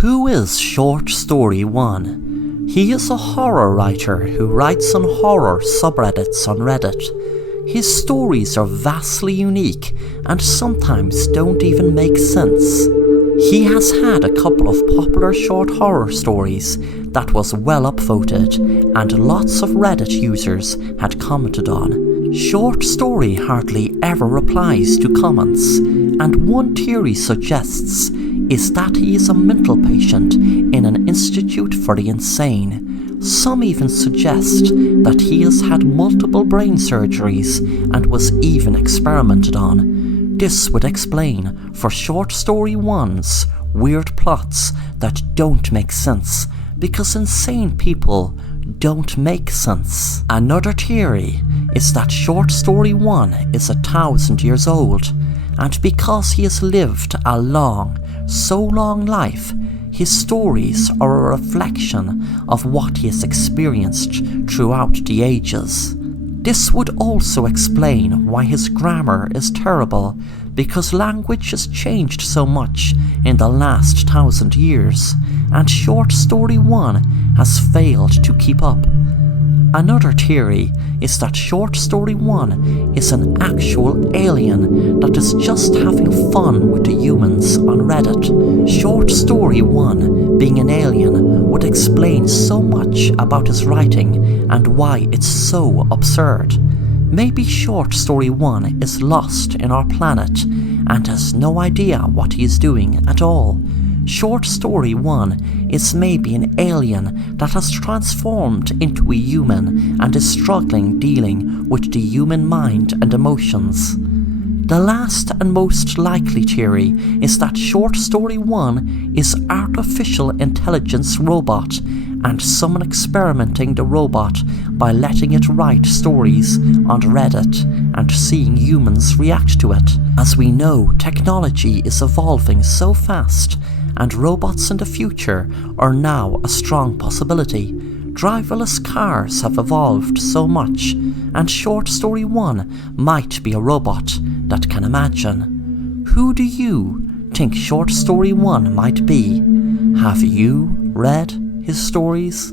Who is Short Story 1? He is a horror writer who writes on horror subreddits on Reddit. His stories are vastly unique and sometimes don't even make sense. He has had a couple of popular short horror stories that was well upvoted and lots of Reddit users had commented on. Short Story hardly ever replies to comments, and one theory suggests is that he is a mental patient in an institute for the insane. Some even suggest that he has had multiple brain surgeries and was even experimented on. This would explain for Short Story 1's weird plots that don't make sense, because insane people don't make sense. Another theory is that Short Story 1 is 1,000 years old, and because he has lived a long, so long life, his stories are a reflection of what he has experienced throughout the ages. This would also explain why his grammar is terrible, because language has changed so much in the last 1,000 years, and Short Story 1 has failed to keep up. Another theory is that Short Story 1 is an actual alien that is just having fun with the humans on Reddit. Short Story 1 being an alien would explain so much about his writing and why it's so absurd. Maybe Short Story 1 is lost in our planet and has no idea what he is doing at all. Short Story 1 is maybe an alien that has transformed into a human and is struggling dealing with the human mind and emotions. The last and most likely theory is that Short Story 1 is artificial intelligence robot and someone experimenting the robot by letting it write stories on Reddit and seeing humans react to it. As we know, technology is evolving so fast, and robots in the future are now a strong possibility. Driverless cars have evolved so much, and Short Story 1 might be a robot that can imagine. Who do you think Short Story 1 might be? Have you read his stories?